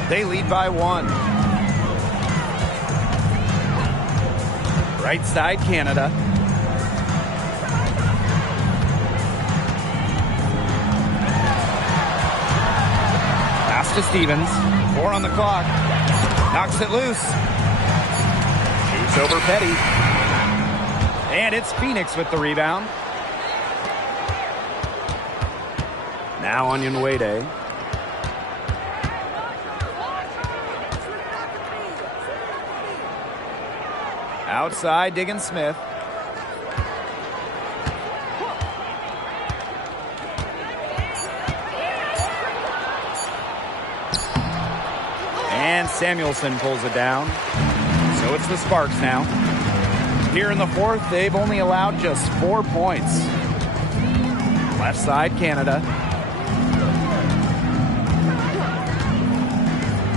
They lead by 1. Right side, Canada. Pass to Stevens. 4 on the clock. Knocks it loose. Shoots over Petty. And it's Phoenix with the rebound. Now Onyenwere. Outside, Diggins Smith. And Samuelson pulls it down. So it's the Sparks now. Here in the fourth, they've only allowed just 4 points. Left side, Canada.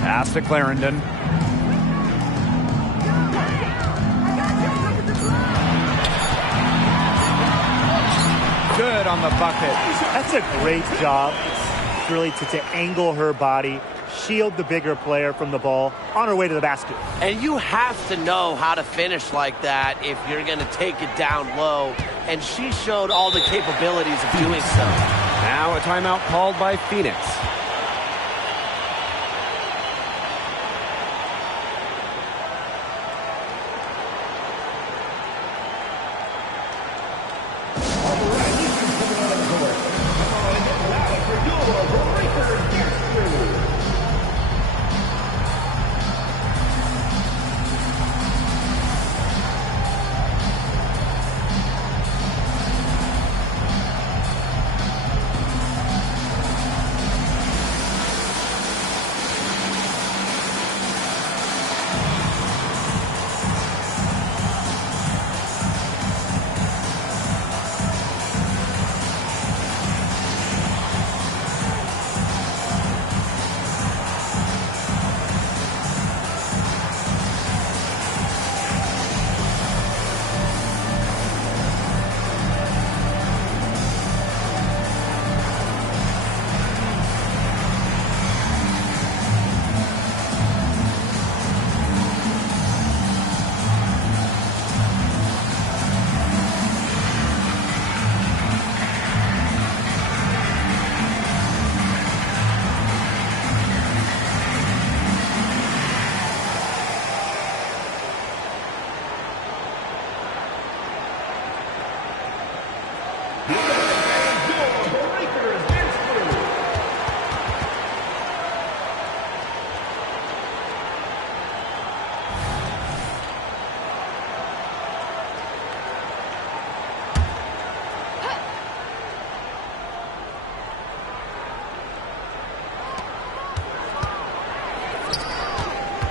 Pass to Clarendon. Good on the bucket. That's a great job, really, to angle her body. shield the bigger player from the ball on her way to the basket. And you have to know how to finish like that if you're going to take it down low. And she showed all the capabilities of doing so. Now a timeout called by Phoenix.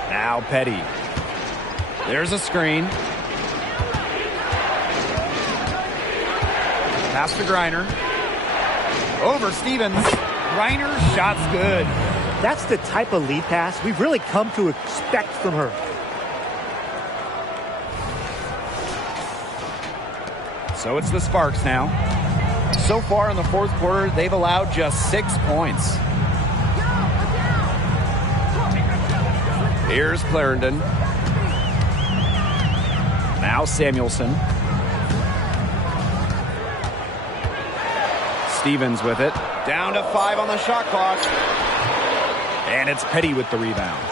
Now Petty. There's a screen. Pass to Griner. Over Stevens. Griner, shot's good. That's the type of lead pass we've really come to expect from her. So it's the Sparks now. So far in the fourth quarter, they've allowed just 6 points. Here's Clarendon. Now Samuelson. Stevens with it. Down to 5 on the shot clock. And it's Petty with the rebound.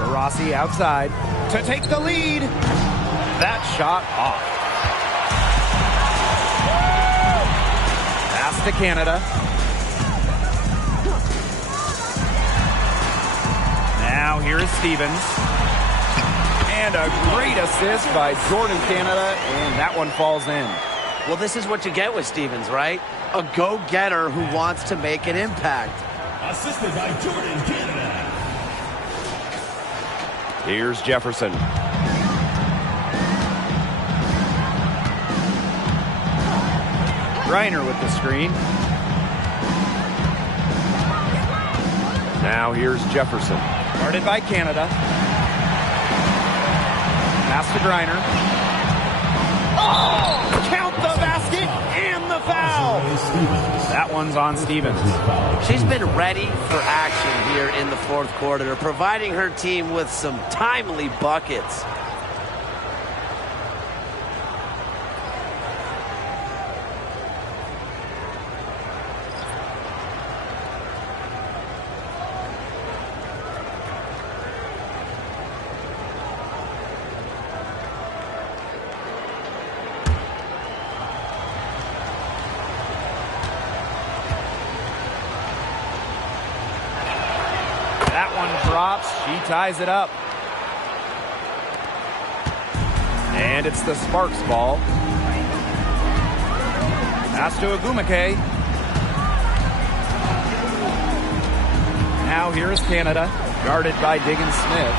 Taurasi outside to take the lead. That shot off. Pass to Canada. Now here is Stevens. And a great assist by Jordan Canada, and that one falls in. Well, this is what you get with Stevens, right? A go-getter who wants to make an impact. Assisted by Jordan Canada. Here's Jefferson. Griner with the screen. Now here's Jefferson. Guarded by Canada. Pass to Griner. Oh! Count the basket and the foul! That one's on Stevens. She's been ready for action here in the fourth quarter, providing her team with some timely buckets. She ties it up. And it's the Sparks ball. Pass to Agumake. Now here is Canada, guarded by Diggins Smith.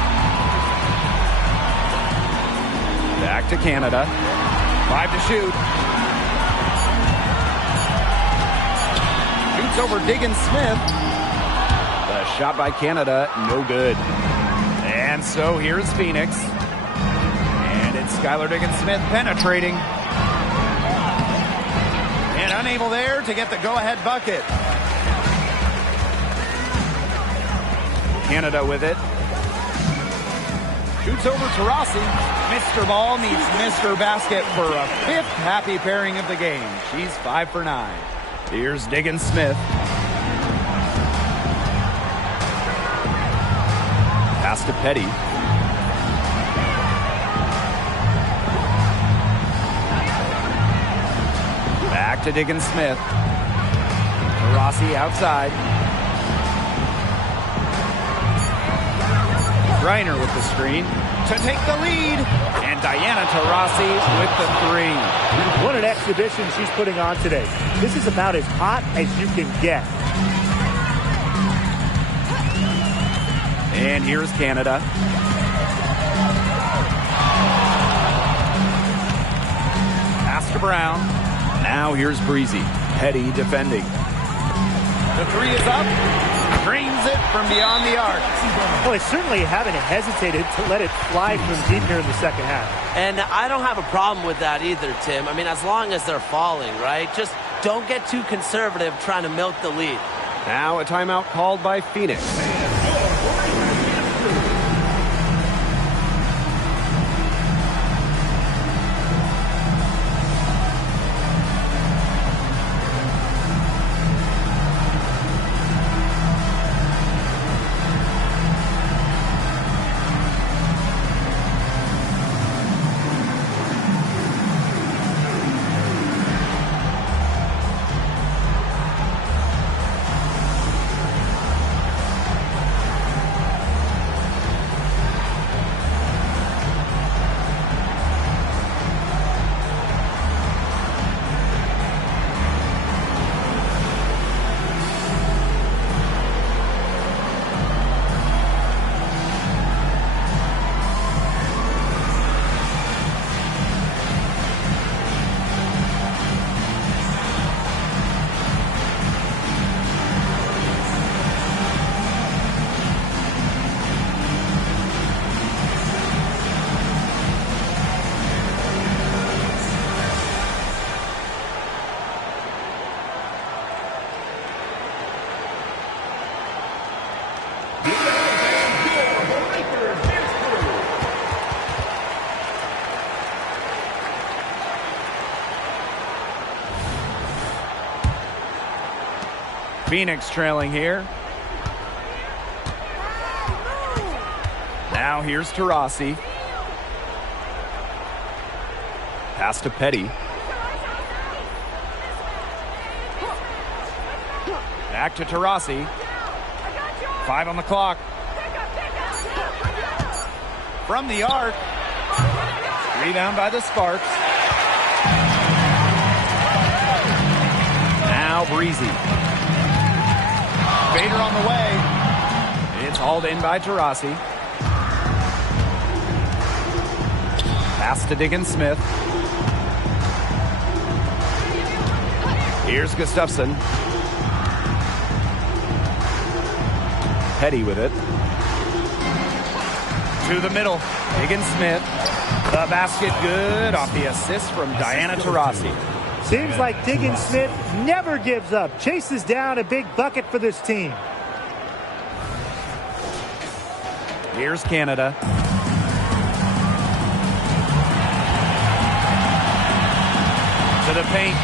Back to Canada. 5 to shoot. Shoots over Diggins Smith. Shot by Canada, no good. And so here's Phoenix. And it's Skylar Diggins-Smith penetrating. And unable there to get the go-ahead bucket. Canada with it. Shoots over to Rossi. Mr. Ball meets Mr. Basket for a 5th happy pairing of the game. She's 5 for 9. Here's Diggins Smith. Pass to Petty. Back to Diggins Smith. Rossi outside. Reiner with the screen to take the lead. And Diana Taurasi with the 3. What an exhibition she's putting on today. This is about as hot as you can get. And here's Canada. Pass to Brown. Now here's Breezy. Petty defending. The 3 is up. Drains it from beyond the arc. Well, they certainly haven't hesitated to let it fly from deep here in the second half. And I don't have a problem with that either, Tim. I mean, as long as they're falling, right? Just don't get too conservative trying to milk the lead. Now a timeout called by Phoenix. Phoenix trailing here. Now here's Taurasi. Pass to Petty. Back to Taurasi. 5 on the clock. From the arc. Rebound by the Sparks. Now Breezy. Bader on the way. It's hauled in by Taurasi. Pass to Diggins Smith. Here's Gustafson. Petty with it. To the middle. Diggins Smith. The basket good off the assist from Diana Taurasi. Seems like Diggins Smith never gives up. Chases down a big bucket for this team. Here's Canada. To the paint.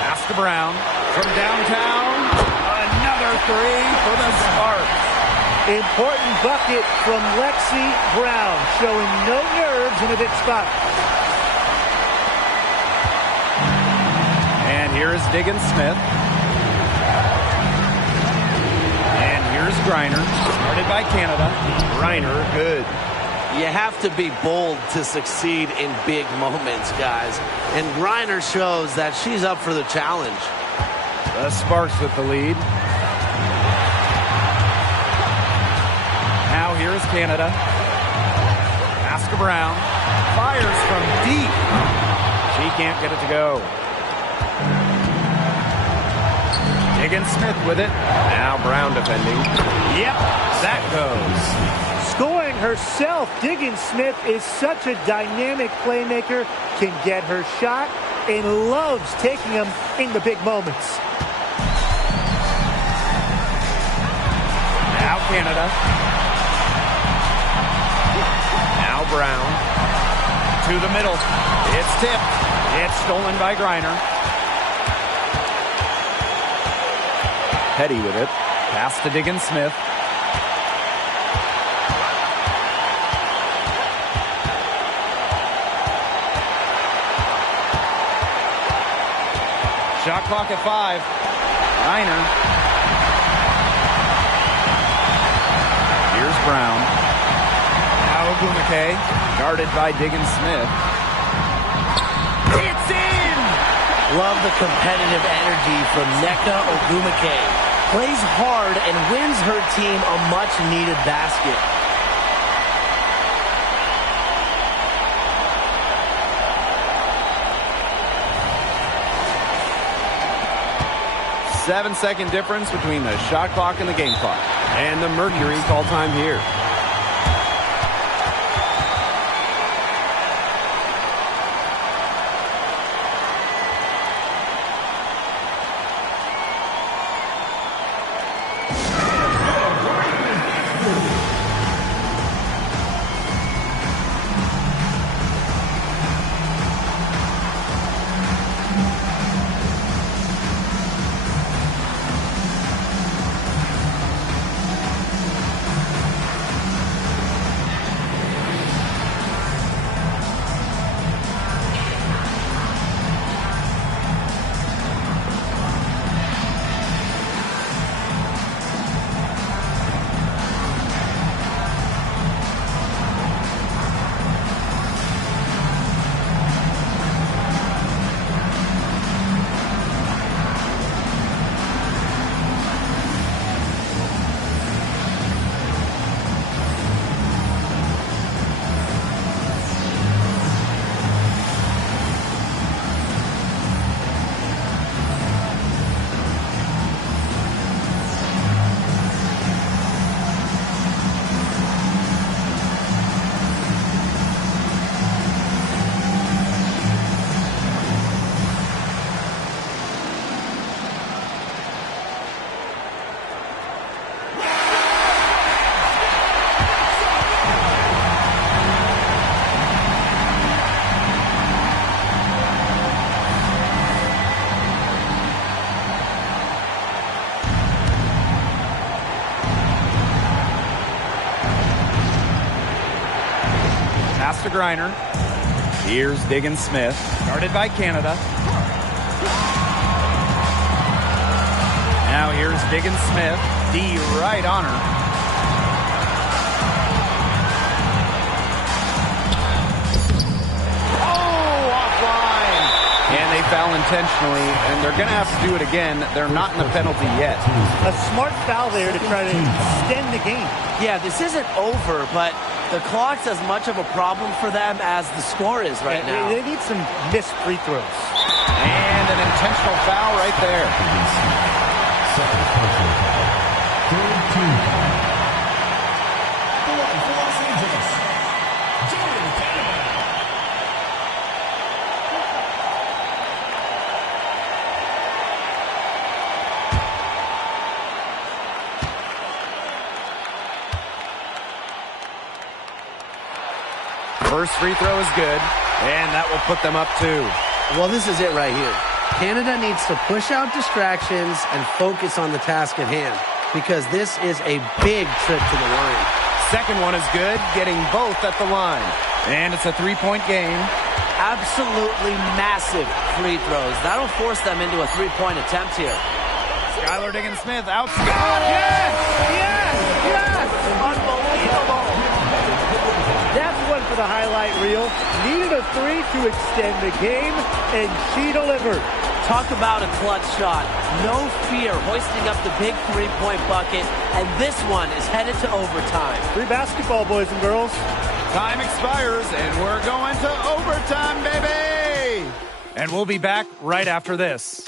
Pass to Brown. From downtown. Another 3 for the Sparks. Important bucket from Lexi Brown, showing no nerves in a big spot. And here is Diggins Smith. And here's Griner, started by Canada. Griner, good. You have to be bold to succeed in big moments, guys. And Griner shows that she's up for the challenge. The Sparks with the lead. Now here's Canada. Pass to Brown. Fires from deep. She can't get it to go. Diggins Smith with it. Now Brown defending. Yep, that goes. Scoring it herself. Diggins Smith is such a dynamic playmaker, can get her shot, and loves taking them in the big moments. Now Canada. Now Brown. To the middle. It's tipped. It's stolen by Griner. Petty with it. Pass to Diggins Smith. Shot clock at 5. Griner. Here's Brown. Now Ogumake, guarded by Diggins Smith. It's in! Love the competitive energy from Nneka Ogumake. Plays hard and wins her team a much-needed basket. Seven-second difference between the shot clock and the game clock. And the Mercury call time here. Pass to Griner. Here's Diggins Smith, guarded by Canada. Now here's Diggins Smith, D right on her. Oh, offline. And they foul intentionally, and they're going to have to do it again. They're not in the penalty yet. A smart foul there to try to extend the game. Yeah, this isn't over, but the clock's as much of a problem for them as the score is right now. They need some missed free throws. And an intentional foul right there. Second personal foul. Third team foul. For Los Angeles, Jordan Canada. First free throw is good, and that will put them up 2. Well, this is it right here. Canada needs to push out distractions and focus on the task at hand, because this is a big trip to the line. Second one is good, getting both at the line. And it's a 3-point game. Absolutely massive free throws. That'll force them into a 3-point attempt here. Skylar Diggins Smith outscored. Yes! Yes! Yes! Unbelievable! That's one for the highlight reel. Needed a 3 to extend the game, and she delivered. Talk about a clutch shot. No fear, hoisting up the big 3-point bucket, and this one is headed to overtime. Free basketball, boys and girls. Time expires, and we're going to overtime, baby! And we'll be back right after this.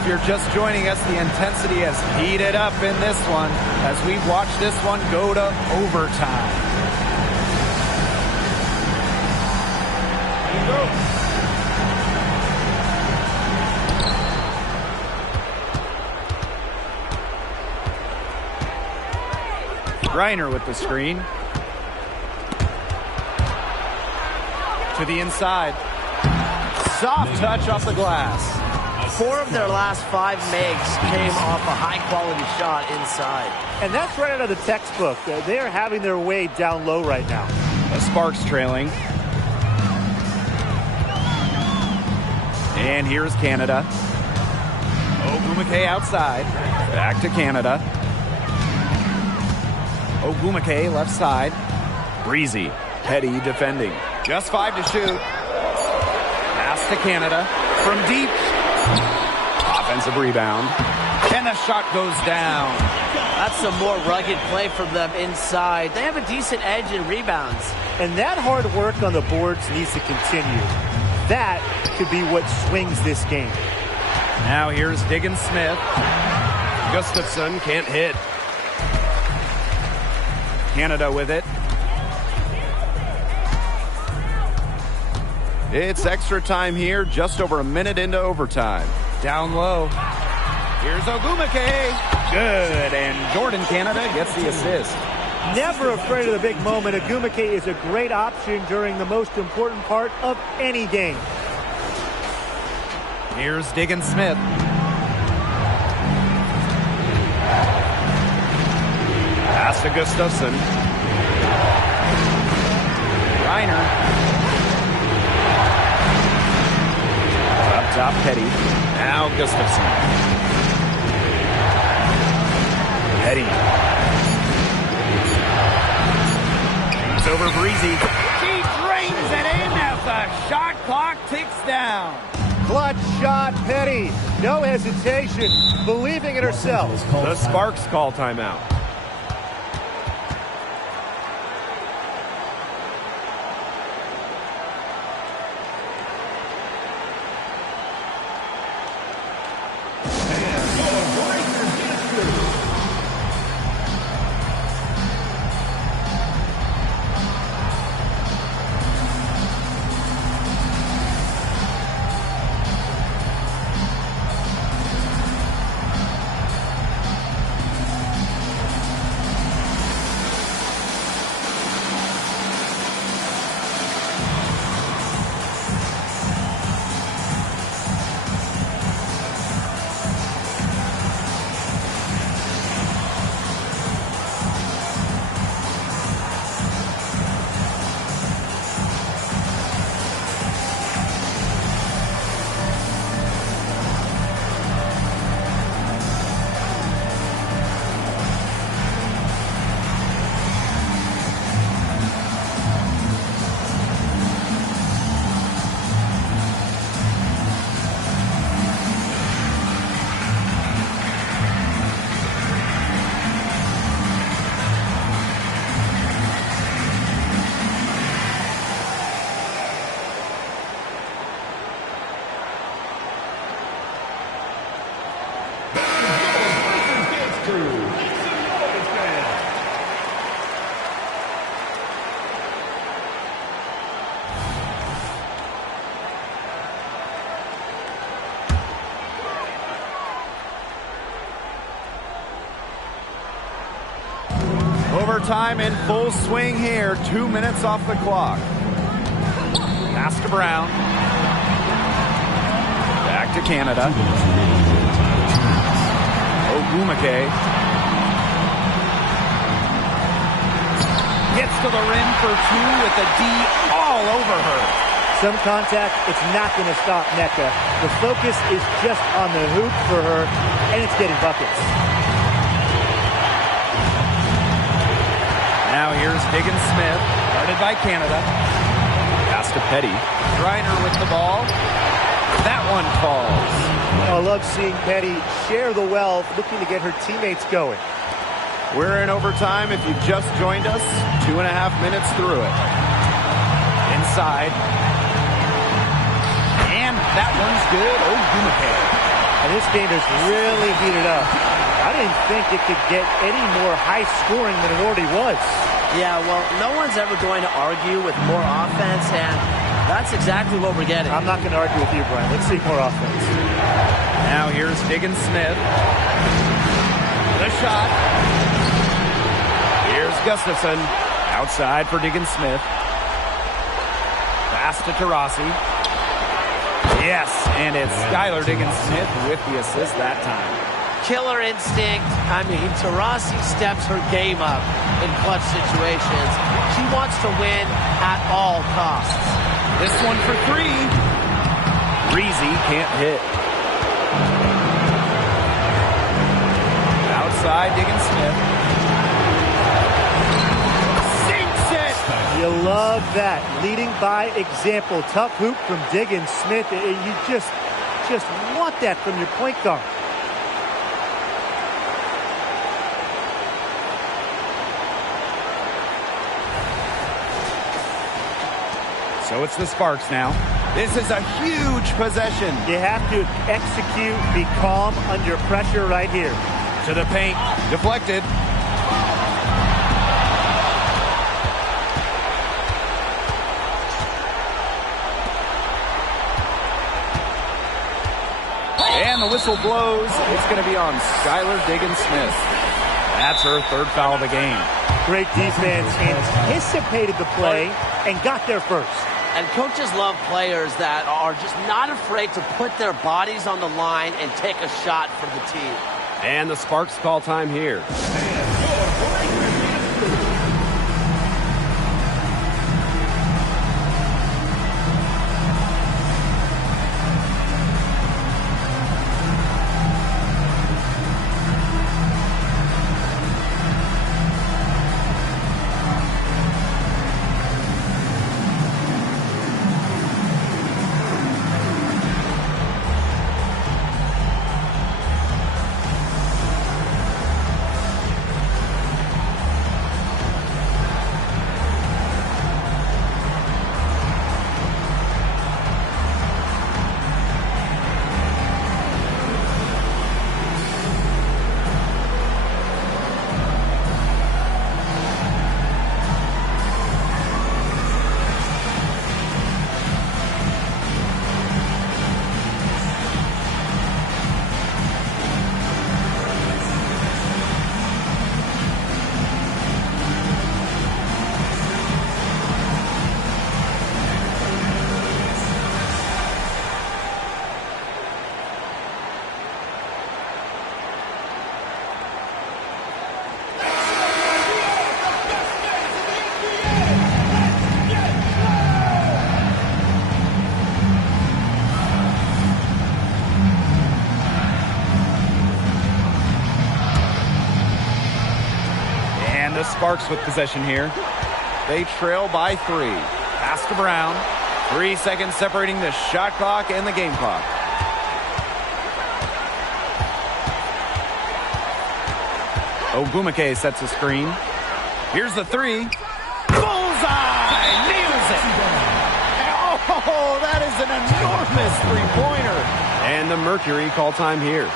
if you're just joining us, the intensity has heated up in this one as we watch this one go to overtime. Reiner with the screen. To the inside. Soft touch off the glass. 4 of their last 5 makes came off a high-quality shot inside. And that's right out of the textbook. They are having their way down low right now. The Sparks trailing. And here's Canada. Ogwumike outside. Back to Canada. Ogwumike left side. Breezy. Petty defending. Just 5 to shoot. Pass to Canada. From deep. Offensive rebound. And the shot goes down. That's some more rugged play from them inside. They have a decent edge in rebounds. And that hard work on the boards needs to continue. That could be what swings this game. Now here's Diggins Smith. Gustafson can't hit. Canada with it. It's extra time here, just over a minute into overtime. Down low. Here's Ogwumike. Good, and Jordan Canada gets the assist. Never afraid of the big moment. Ogwumike is a great option during the most important part of any game. Here's Diggins Smith. Pass to Gustafson. Reiner. Up top, Petty. Now Gustafson. Petty. It's over Breezy. She drains it in as the shot clock ticks down. Clutch shot, Petty. No hesitation. Believing in herself. The Sparks call timeout. Overtime in full swing here. 2 minutes off the clock. Pass to Brown. Back to Canada. Ogwumike. Gets to the rim for 2 with the D all over her. Some contact, it's not going to stop Nneka. The focus is just on the hoop for her, and it's getting buckets. Now here's Diggins Smith, guarded by Canada. Pass to Petty. Reiner with the ball. That one falls. I love seeing Petty share the wealth, looking to get her teammates going. We're in overtime. If you've just joined us, 2.5 minutes through it. Inside. And that one's good. Ogwumike. And this game has really heated up. I didn't think it could get any more high scoring than it already was. Yeah, well, no one's ever going to argue with more offense, and that's exactly what we're getting. I'm not going to argue with you, Brian. Let's see more offense. Now here's Diggins-Smith. The shot. Here's Gustafson. Outside for Diggins-Smith. Pass to Taurasi. Yes, and it's Skylar Diggins-Smith with the assist that time. Killer instinct. I mean, Taurasi steps her game up in clutch situations. She wants to win at all costs. This one for three. Breezy can't hit. Outside, Diggins-Smith. Sinks it! You love that. Leading by example. Tough hoop from Diggins-Smith. You just want that from your point guard. So it's the Sparks now. This is a huge possession. You have to execute, be calm under pressure right here. To the paint. Deflected. And the whistle blows. It's going to be on Skylar Diggins-Smith. That's her third foul of the game. Great defense. Anticipated the play and got there first. And coaches love players that are just not afraid to put their bodies on the line and take a shot for the team. And the Sparks call time here. The Sparks with possession here. They trail by 3. Pass to Brown. 3 seconds separating the shot clock and the game clock. Ogwumike sets a screen. Here's the 3. Bullseye! Nails it! Oh, that is an enormous three-pointer. And the Mercury call time here.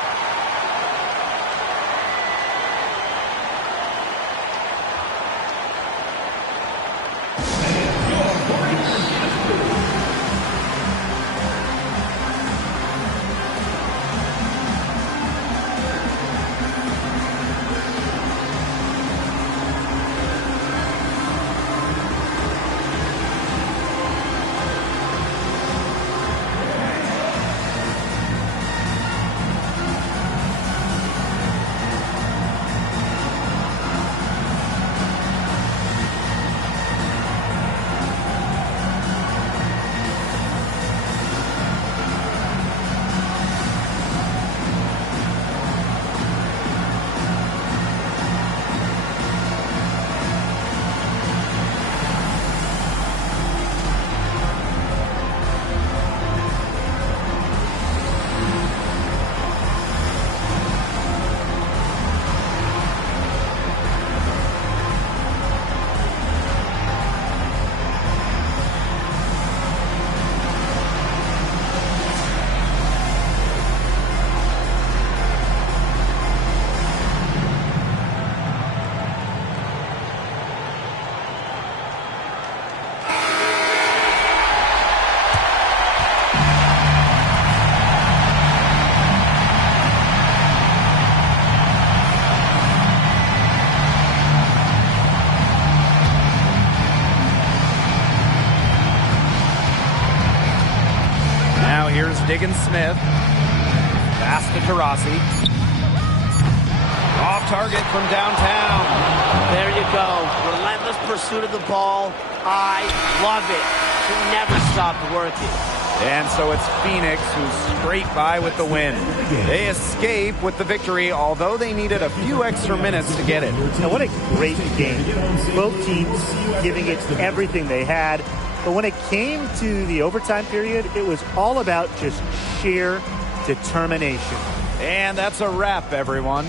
Diggins-Smith. Pass to Taurasi. Off target from downtown. There you go. Relentless pursuit of the ball. I love it. She never stopped working. And so it's Phoenix who scraped by with the win. They escape with the victory, although they needed a few extra minutes to get it. Now, what a great game. Both teams giving it everything they had. But when it came to the overtime period, it was all about just sheer determination. And that's a wrap, everyone.